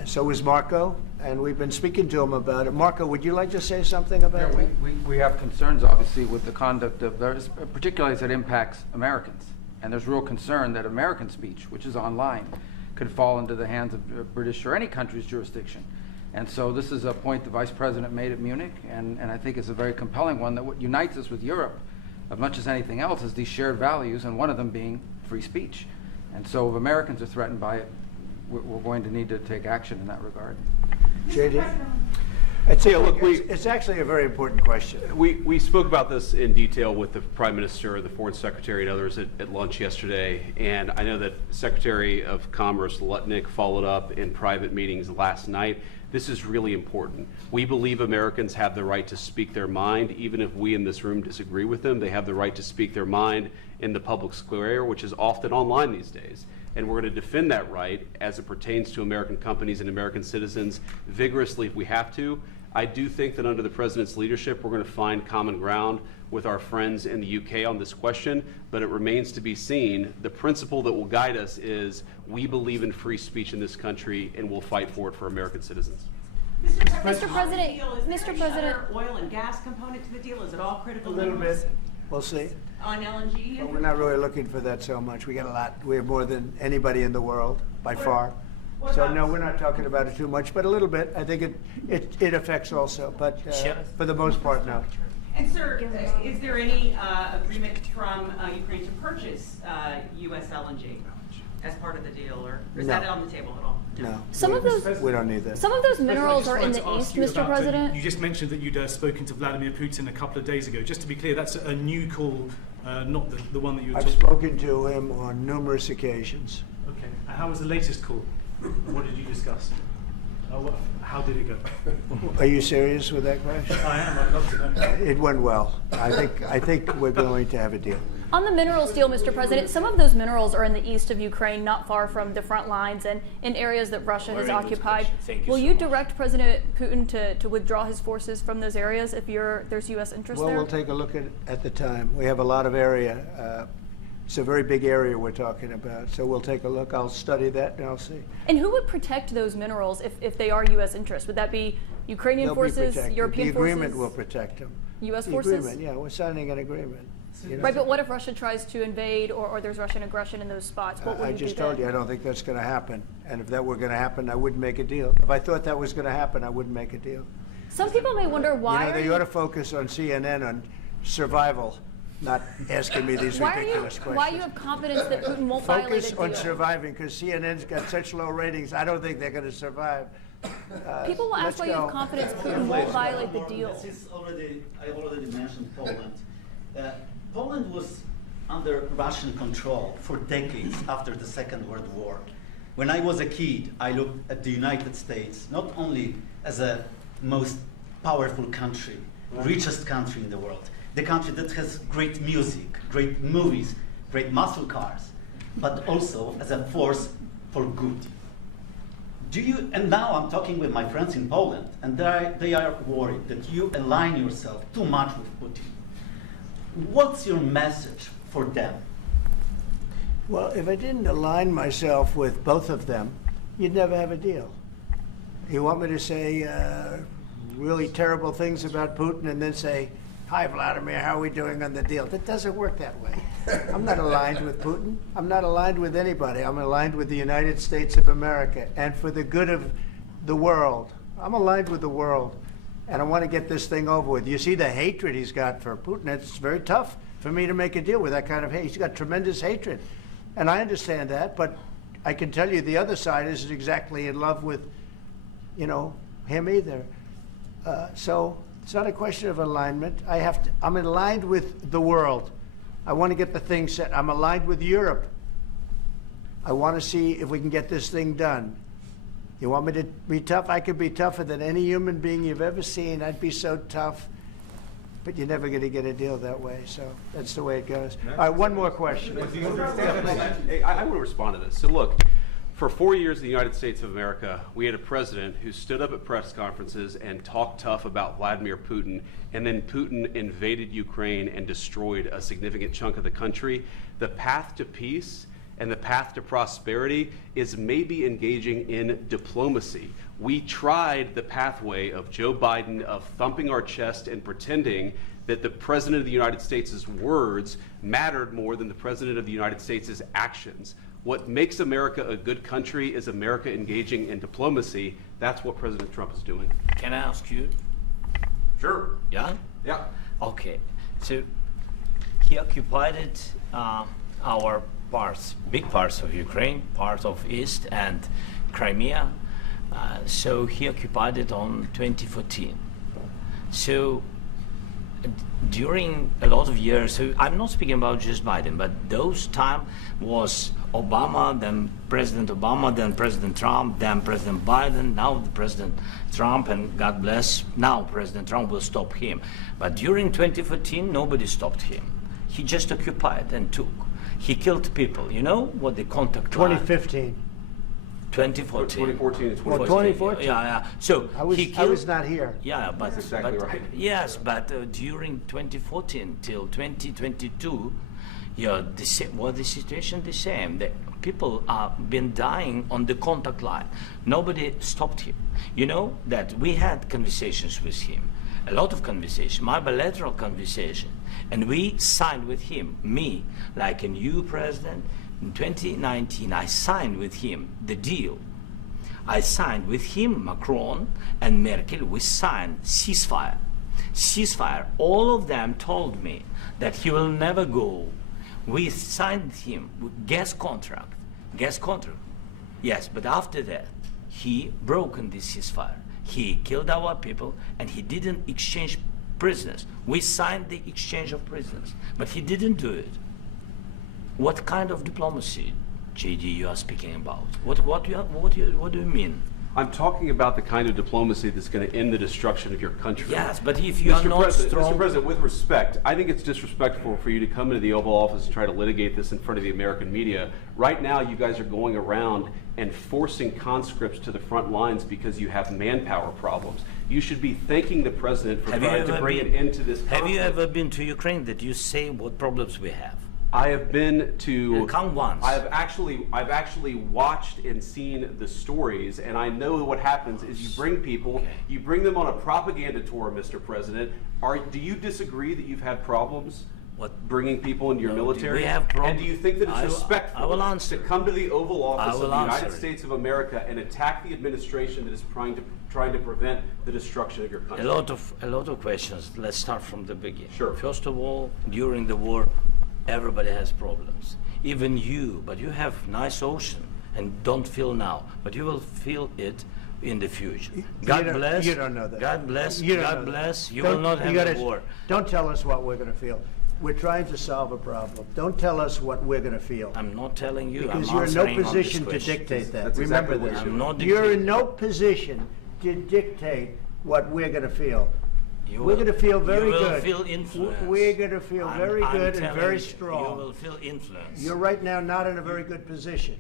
So was Marco, and we've been speaking to him about it. Marco, would you like to say something about that? We have concerns, obviously, with the conduct of those, particularly as it impacts Americans. And there's real concern that American speech, which is online, could fall into the hands of British or any country's jurisdiction. And so this is a point the Vice President made at Munich, and I think it's a very compelling one, that what unites us with Europe, as much as anything else, is these shared values, and one of them being free speech. And so if Americans are threatened by it, we're going to need to take action in that regard. JD? It's actually a very important question. We spoke about this in detail with the Prime Minister, the Foreign Secretary, and others at lunch yesterday, and I know that Secretary of Commerce Lutnick followed up in private meetings last night. This is really important. We believe Americans have the right to speak their mind, even if we in this room disagree with them. They have the right to speak their mind in the public square, which is often online these days. And we're going to defend that right as it pertains to American companies and American citizens vigorously if we have to. I do think that under the President's leadership, we're going to find common ground with our friends in the UK on this question, but it remains to be seen. The principle that will guide us is we believe in free speech in this country and we'll fight for it for American citizens. Mr. President, Is there any other oil and gas component to the deal? Is it all critical A little minerals? bit. We'll see. On LNG? But we're not really looking for that so much. We got a lot. We have more than anybody in the world, by far. So no, we're not talking about it too much, but a little bit. I think it affects also, but for the most part, no. And sir, is there any agreement from Ukraine to purchase U.S. LNG as part of the deal, or is that on the table at all? No. We don't need that. Some of those minerals are in the east, Mr. President. You just mentioned that you'd spoken to Vladimir Putin a couple of days ago. Just to be clear, that's a new call, not the one that you were I've talking about. spoken to him on numerous occasions. Okay. And how was the latest call? What did you discuss? How did it go? Are you serious with that question? I am. I'd love to know. It went well. I think we're going to have a deal. On the minerals deal, Mr. President, some of those minerals are in the east of Ukraine, not far from the front lines and in areas that Russia has occupied. Will you direct President Putin to withdraw his forces from those areas if there's U.S. interest there? Well, we'll take a look at the time. We have a lot of area. It's a very big area we're talking about. So we'll take a look. I'll study that and I'll see. And who would protect those minerals if they are U.S. interests? Would that be Ukrainian They'll forces, be European forces? The agreement will protect them. U.S. The forces? agreement, yeah. We're signing an agreement. You know? Right, but what if Russia tries to invade or there's Russian aggression in those spots? What would I you do just told then? you I don't think that's going to happen. And if that were going to happen, I wouldn't make a deal. If I thought that was going to happen, I wouldn't make a deal. Some people may wonder why They ought to focus on CNN on survival, not asking me these ridiculous questions. Why you have confidence that Putin won't violate a Focus deal? on surviving, because CNN's got such low ratings. I don't think they're going to survive. People will ask why you have confidence Putin won't violate the deal. I already mentioned Poland. Poland was under Russian control for decades after the Second World War. When I was a kid, I looked at the United States not only as a most powerful country, richest country in the world, the country that has great music, great movies, great muscle cars, but also as a force for good. And now I'm talking with my friends in Poland, and they are worried that you align yourself too much with Putin. What's your message for them? Well, if I didn't align myself with both of them, you'd never have a deal. You want me to say really terrible things about Putin and then say, "Hi, Vladimir, how are we doing on the deal?" That doesn't work that way. I'm not aligned with Putin. I'm not aligned with anybody. I'm aligned with the United States of America and for the good of the world. I'm aligned with the world, and I want to get this thing over with. You see the hatred he's got for Putin. It's very tough for me to make a deal with that kind of hate. He's got tremendous hatred, and I understand that, but I can tell you the other side isn't exactly in love with, him either. So it's not a question of alignment. I'm aligned with the world. I want to get the thing set. I'm aligned with Europe. I want to see if we can get this thing done. You want me to be tough? I could be tougher than any human being you've ever seen. I'd be so tough. But you're never going to get a deal that way. So that's the way it goes. All right, one more question. Hey, I want to respond to this. So look, for 4 years in the United States of America, we had a president who stood up at press conferences and talked tough about Vladimir Putin, and then Putin invaded Ukraine and destroyed a significant chunk of the country. The path to peace and the path to prosperity is maybe engaging in diplomacy. We tried the pathway of Joe Biden, of thumping our chest and pretending that the President of the United States' words mattered more than the President of the United States' actions. What makes America a good country is America engaging in diplomacy. That's what President Trump is doing. Can I ask you? Sure. Yeah? Yeah. Okay. So he occupied our parts, big parts of Ukraine, part of East and Crimea. So he occupied it on 2014. So during a lot of years, so I'm not speaking about just Biden, but those time was Obama, then President Obama, then President Trump, then President Biden, now the President Trump, and God bless, now President Trump will stop him. But during 2014, nobody stopped him. He just occupied and took. He killed people. You know what the contact line? 2015. 2014. 2014 and 2014. 2014. Yeah. So I was, he killed, I was not here. Yeah, but That's exactly but, right. Yes, but during 2014 till 2022, yeah, the situation the same. The people have been dying on the contact line. Nobody stopped him. You know that we had conversations with him, a lot of conversation, my bilateral conversation, and we signed with him, me, like a new president. In 2019, I signed with him the deal. I signed with him, Macron and Merkel, we signed ceasefire. Ceasefire, all of them told me that he will never go. We signed him with gas contract. Yes, but after that, he broken this ceasefire. He killed our people and he didn't exchange prisoners. We signed the exchange of prisoners, but he didn't do it. What kind of diplomacy, JD, you are speaking about? What do you mean? I'm talking about the kind of diplomacy that's going to end the destruction of your country. Yes, but if you are not strong... Mr. President, with respect, I think it's disrespectful for you to come into the Oval Office and try to litigate this in front of the American media. Right now, you guys are going around and forcing conscripts to the front lines because you have manpower problems. You should be thanking the President for trying to bring an end to this conflict. Have you ever been to Ukraine that you say what problems we have? I have been to. Come once. I've actually watched and seen the stories, and I know what happens is you bring people, you bring them on a propaganda tour, Mr. President. Do you disagree that you've had problems? Bringing people into your military? We have problems. And do you think that it's respectful to come to the Oval Office of the United States of America and attack the administration that is trying to prevent the destruction of your country? A lot of questions. Let's start from the beginning. Sure. First of all, during the war, everybody has problems. Even you, but you have nice ocean and don't feel now, but you will feel it in the future. God bless. You don't know that. God bless. You don't God know bless. that. You will not have a war. Don't tell us what we're going to feel. We're trying to solve a problem. Don't tell us what we're going to feel. I'm not telling you. Because I'm you're in no answering on this position to question. dictate that. That's Remember exactly this. what I'm not You're in dictating. no position to dictate what we're going to feel. You We're going to feel very you will good. Feel influence. We're going to feel very I'm good and telling very you, strong. You will feel influence. You're right now not in a very good position.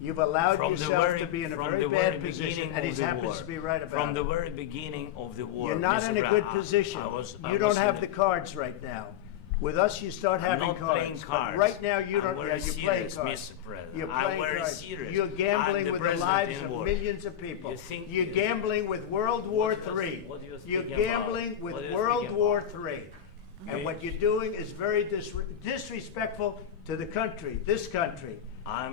You've allowed From the yourself very- to be in a from very the bad very position, beginning and he of the happens war. to be right about From it. the very beginning of the war. You're not Mr. in a Brown, good position. I You don't was have in the cards right now. With us, you start I'm having not cards. playing But cards. right now, you I'm don't. very Yeah, you're playing serious, cards. Mr. President. You're I'm playing very cards. serious. You're gambling I'm the with the president lives in of war. millions of people. You think- You're gambling with World War III. what you're You're speaking gambling about? with What you're World speaking War about? III. And what you're doing is very disrespectful to the country, this country.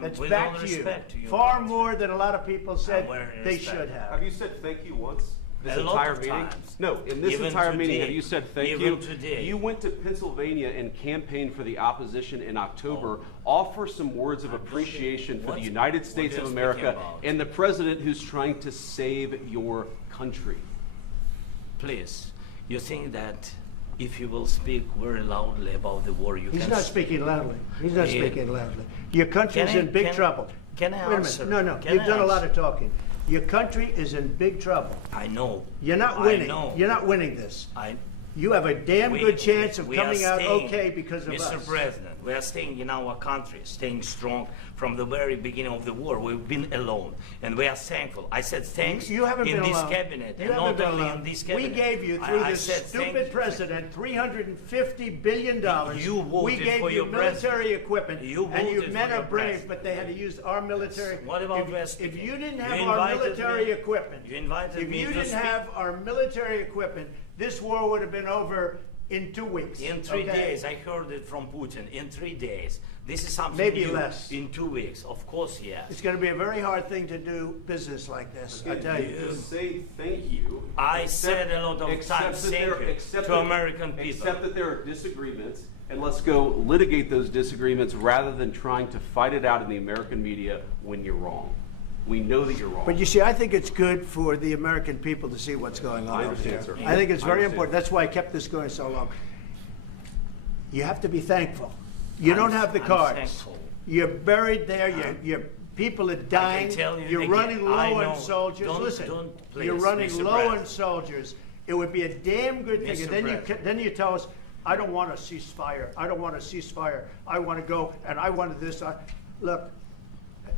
That's with back all to you. respect to your Far country. more than a lot of people said very they respect. should have. Have you said thank you once? This A lot entire of meeting? times. No, in this Even entire meeting, today. have you said thank Even you? today. You went to Pennsylvania and campaigned for the opposition in October. Offer some words of appreciation for the United States what of you're America speaking about. and the president who's trying to save your country. Please, you think that if you will speak very loudly about the war, you He's can... not speaking loudly. He's not Yeah. speaking loudly. Your country's Can I- in big can- trouble. can I Wait a answer? minute. No, Can you've I done a lot answer? of talking. Your country is in big trouble. I know. You're not I winning. know. You're not winning this. I You have a damn We- good chance of we are coming out staying, okay because of Mr. us. President, we are staying in our country, staying strong from the very beginning of the war. We've been alone, and we are thankful. I said thanks You haven't in been this alone. cabinet, You and haven't not been only alone. in this cabinet. We gave you, through I this said thank stupid you. president, $350 billion. You voted we gave for you your military president. equipment, You and your voted men for are your brave, president. but they had to use our military. What about if you didn't have You our invited military me- equipment, you invited if me you to didn't speak. have our military equipment, this war would have been over in 2 weeks. In 3 okay? days, I heard it from Putin. In 3 days, this is something Maybe new. less. In 2 weeks, of course, yes. It's going to be a very hard thing to do business like this, I tell you. Just say thank you. I said a lot of Except times that thank there- you except to that- American people. Except that there are disagreements, and let's go litigate those disagreements rather than trying to fight it out in the American media when you're wrong. We know that you're wrong. But you see, I think it's good for the American people to see what's going on. I understand, sir. I think it's very understand. important. That's why I kept this going so long. You have to be thankful. You don't have the I'm cards. thankful. You're buried there. Your people are dying. tell you You're again, running I low know. on soldiers. Don't- Listen, don't you're please, running Mr. low President. on soldiers. It would be a damn good thing. Mr. And President. then you tell us, I don't want a ceasefire. I don't want a ceasefire. I want to go, and I wanted this. Look,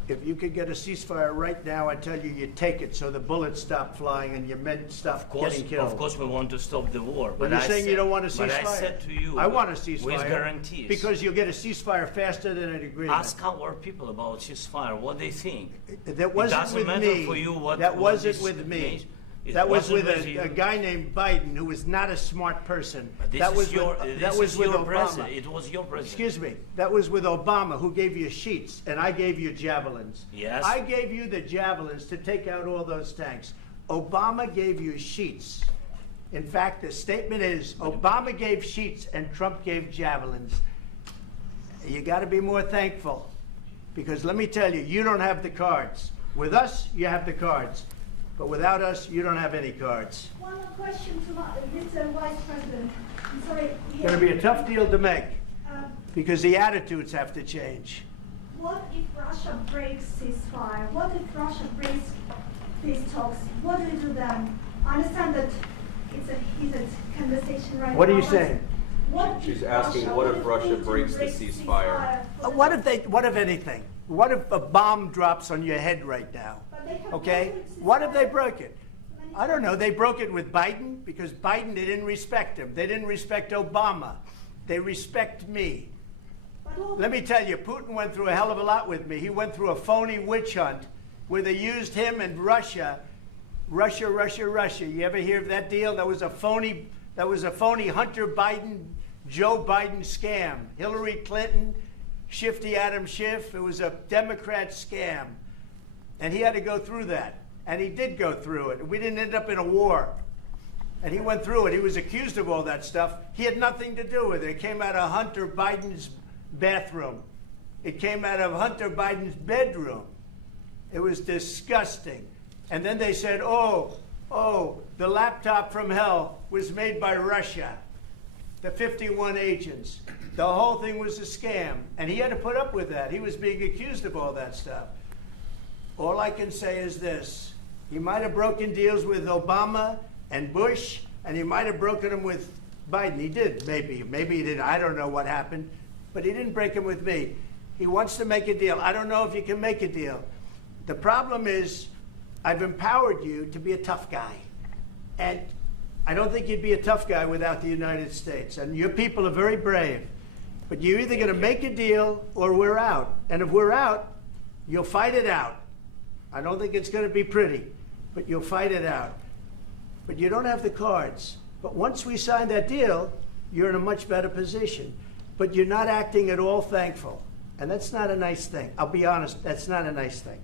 if you could get a ceasefire right now, I tell you, you take it so the bullets stop flying and your men stop getting killed. Of course, we want to stop the war. But you're saying you don't want a But ceasefire. I said to you, I want a ceasefire. with guarantees. Because you'll get a ceasefire faster than an agreement. Ask our people about ceasefire, what they think. That wasn't it doesn't with matter me. for you what That what wasn't this with me. means. It That was wasn't with you. a guy named Biden, who was not a smart person. But this That is was your, with, this that was is with your Obama. president. It was your president. Excuse me. That was with Obama, who gave you sheets, and I gave you javelins. Yes. I gave you the javelins to take out all those tanks. Obama gave you sheets. In fact, the statement is Obama gave sheets and Trump gave javelins. You got to be more thankful, because let me tell you, you don't have the cards. With us, you have the cards. But without us, you don't have any cards. One more question to Mr. Vice President. I'm sorry. It's going to be a tough deal to make, because the attitudes have to change. What if Russia breaks ceasefire? What if Russia breaks peace talks? What do we do then? I understand that it's a heated conversation right now. What are you but saying? What She's if asking, Russia, what if Putin Russia breaks the breaks ceasefire? What if anything? What if a bomb drops on your head right now? Okay? What if they broke it? I don't know. They broke it with Biden, because Biden, they didn't respect him. They didn't respect Obama. They respect me. Let me tell you, Putin went through a hell of a lot with me. He went through a phony witch hunt where they used him and Russia. Russia. You ever hear of that deal? That was a phony Hunter Biden, Joe Biden scam. Hillary Clinton, Shifty Adam Schiff. It was a Democrat scam. And he had to go through that. And he did go through it. We didn't end up in a war. And he went through it. He was accused of all that stuff. He had nothing to do with it. It came out of Hunter Biden's bathroom. It came out of Hunter Biden's bedroom. It was disgusting. And then they said, oh, the laptop from hell was made by Russia. The 51 agents. The whole thing was a scam. And he had to put up with that. He was being accused of all that stuff. All I can say is this. He might have broken deals with Obama and Bush, and he might have broken them with Biden. He did, maybe. Maybe he didn't. I don't know what happened. But he didn't break them with me. He wants to make a deal. I don't know if you can make a deal. The problem is, I've empowered you to be a tough guy. And I don't think you'd be a tough guy without the United States. And your people are very brave. But you're either going to make a deal or we're out. And if we're out, you'll fight it out. I don't think it's going to be pretty, but you'll fight it out. But you don't have the cards. But once we sign that deal, you're in a much better position. But you're not acting at all thankful. And that's not a nice thing. I'll be honest, that's not a nice thing.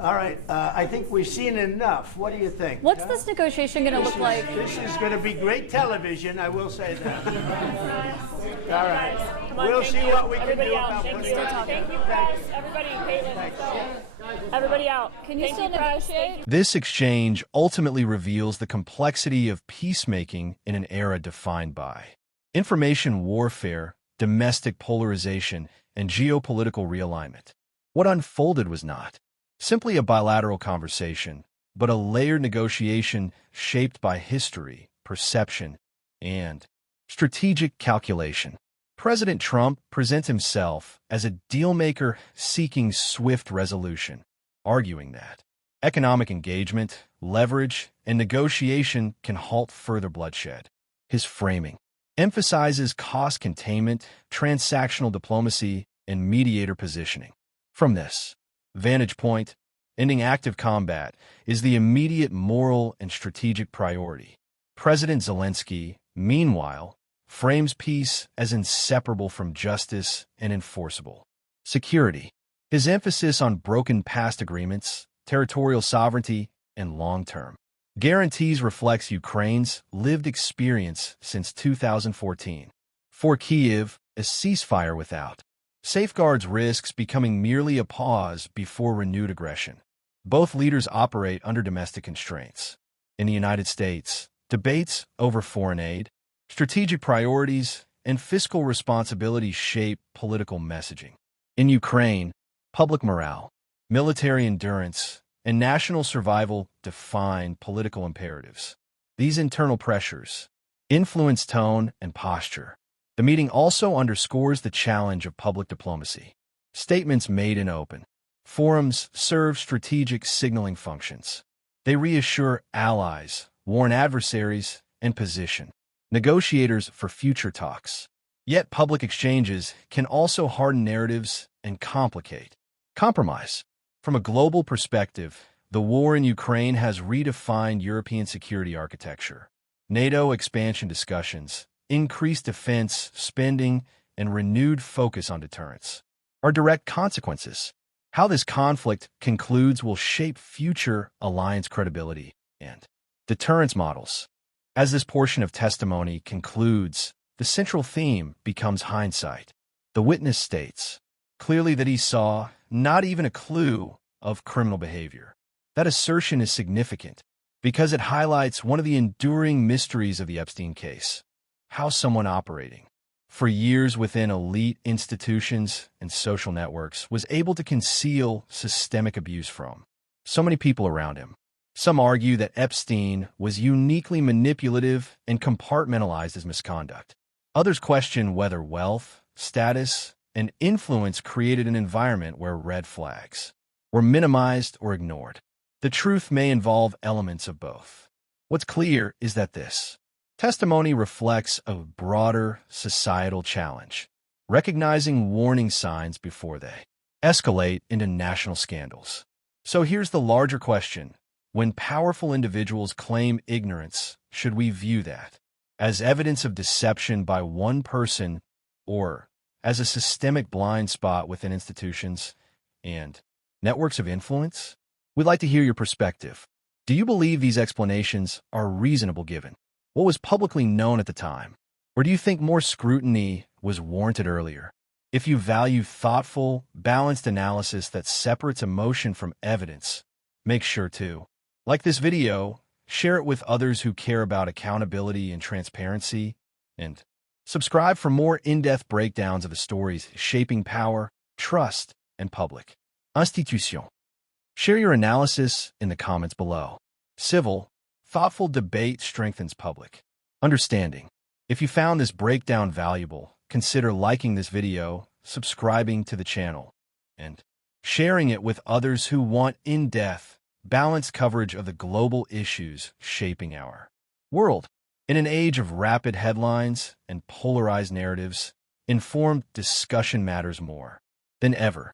All right, I think we've seen enough. What do you think? What's this negotiation going to look like? This is going to be great television, I will say that. All right. Come on, We'll thank see you. what we can Everybody do out. about Thank putting you. it on. Thank you, press. Everybody, Caitlin. Everybody out. Can you still negotiate? This exchange ultimately reveals the complexity of peacemaking in an era defined by information warfare, domestic polarization, and geopolitical realignment. What unfolded was not simply a bilateral conversation, but a layered negotiation shaped by history, perception, and strategic calculation. President Trump presents himself as a dealmaker seeking swift resolution, arguing that economic engagement, leverage, and negotiation can halt further bloodshed. His framing emphasizes cost containment, transactional diplomacy, and mediator positioning. From this vantage point, ending active combat is the immediate moral and strategic priority. President Zelensky, meanwhile, frames peace as inseparable from justice and enforceable security. His emphasis on broken past agreements, territorial sovereignty, and long-term guarantees reflects Ukraine's lived experience since 2014. For Kyiv, a ceasefire without safeguards risks becoming merely a pause before renewed aggression. both leaders operate under domestic constraints. In the United States, debates over foreign aid, strategic priorities, and fiscal responsibility shape political messaging. In Ukraine, public morale, military endurance, and national survival define political imperatives. These internal pressures influence tone and posture. The meeting also underscores the challenge of public diplomacy. Statements made in open forums serve strategic signaling functions. They reassure allies, warn adversaries, and position negotiators for future talks. Yet public exchanges can also harden narratives and complicate compromise. From a global perspective, the war in Ukraine has redefined European security architecture. NATO expansion discussions, increased defense spending, and renewed focus on deterrence are direct consequences. How this conflict concludes will shape future alliance credibility and deterrence models. As this portion of testimony concludes, the central theme becomes hindsight. The witness states clearly that he saw not even a clue of criminal behavior. That assertion is significant because it highlights one of the enduring mysteries of the Epstein case: how someone operating for years within elite institutions and social networks was able to conceal systemic abuse from so many people around him. Some argue that Epstein was uniquely manipulative and compartmentalized his misconduct. Others question whether wealth, status, and influence created an environment where red flags were minimized or ignored. The truth may involve elements of both. What's clear is that this testimony reflects a broader societal challenge, recognizing warning signs before they escalate into national scandals. So here's the larger question. When powerful individuals claim ignorance, should we view that as evidence of deception by one person or as a systemic blind spot within institutions and networks of influence? We'd like to hear your perspective. Do you believe these explanations are reasonable given what was publicly known at the time? Or do you think more scrutiny was warranted earlier? If you value thoughtful, balanced analysis that separates emotion from evidence, make sure to like this video, share it with others who care about accountability and transparency, and subscribe for more in-depth breakdowns of the stories shaping power, trust, and public institution. Share your analysis in the comments below. Civil, thoughtful debate strengthens public understanding. If you found this breakdown valuable, consider liking this video, subscribing to the channel, and sharing it with others who want in-depth, balanced coverage of the global issues shaping our world. In an age of rapid headlines and polarized narratives, informed discussion matters more than ever.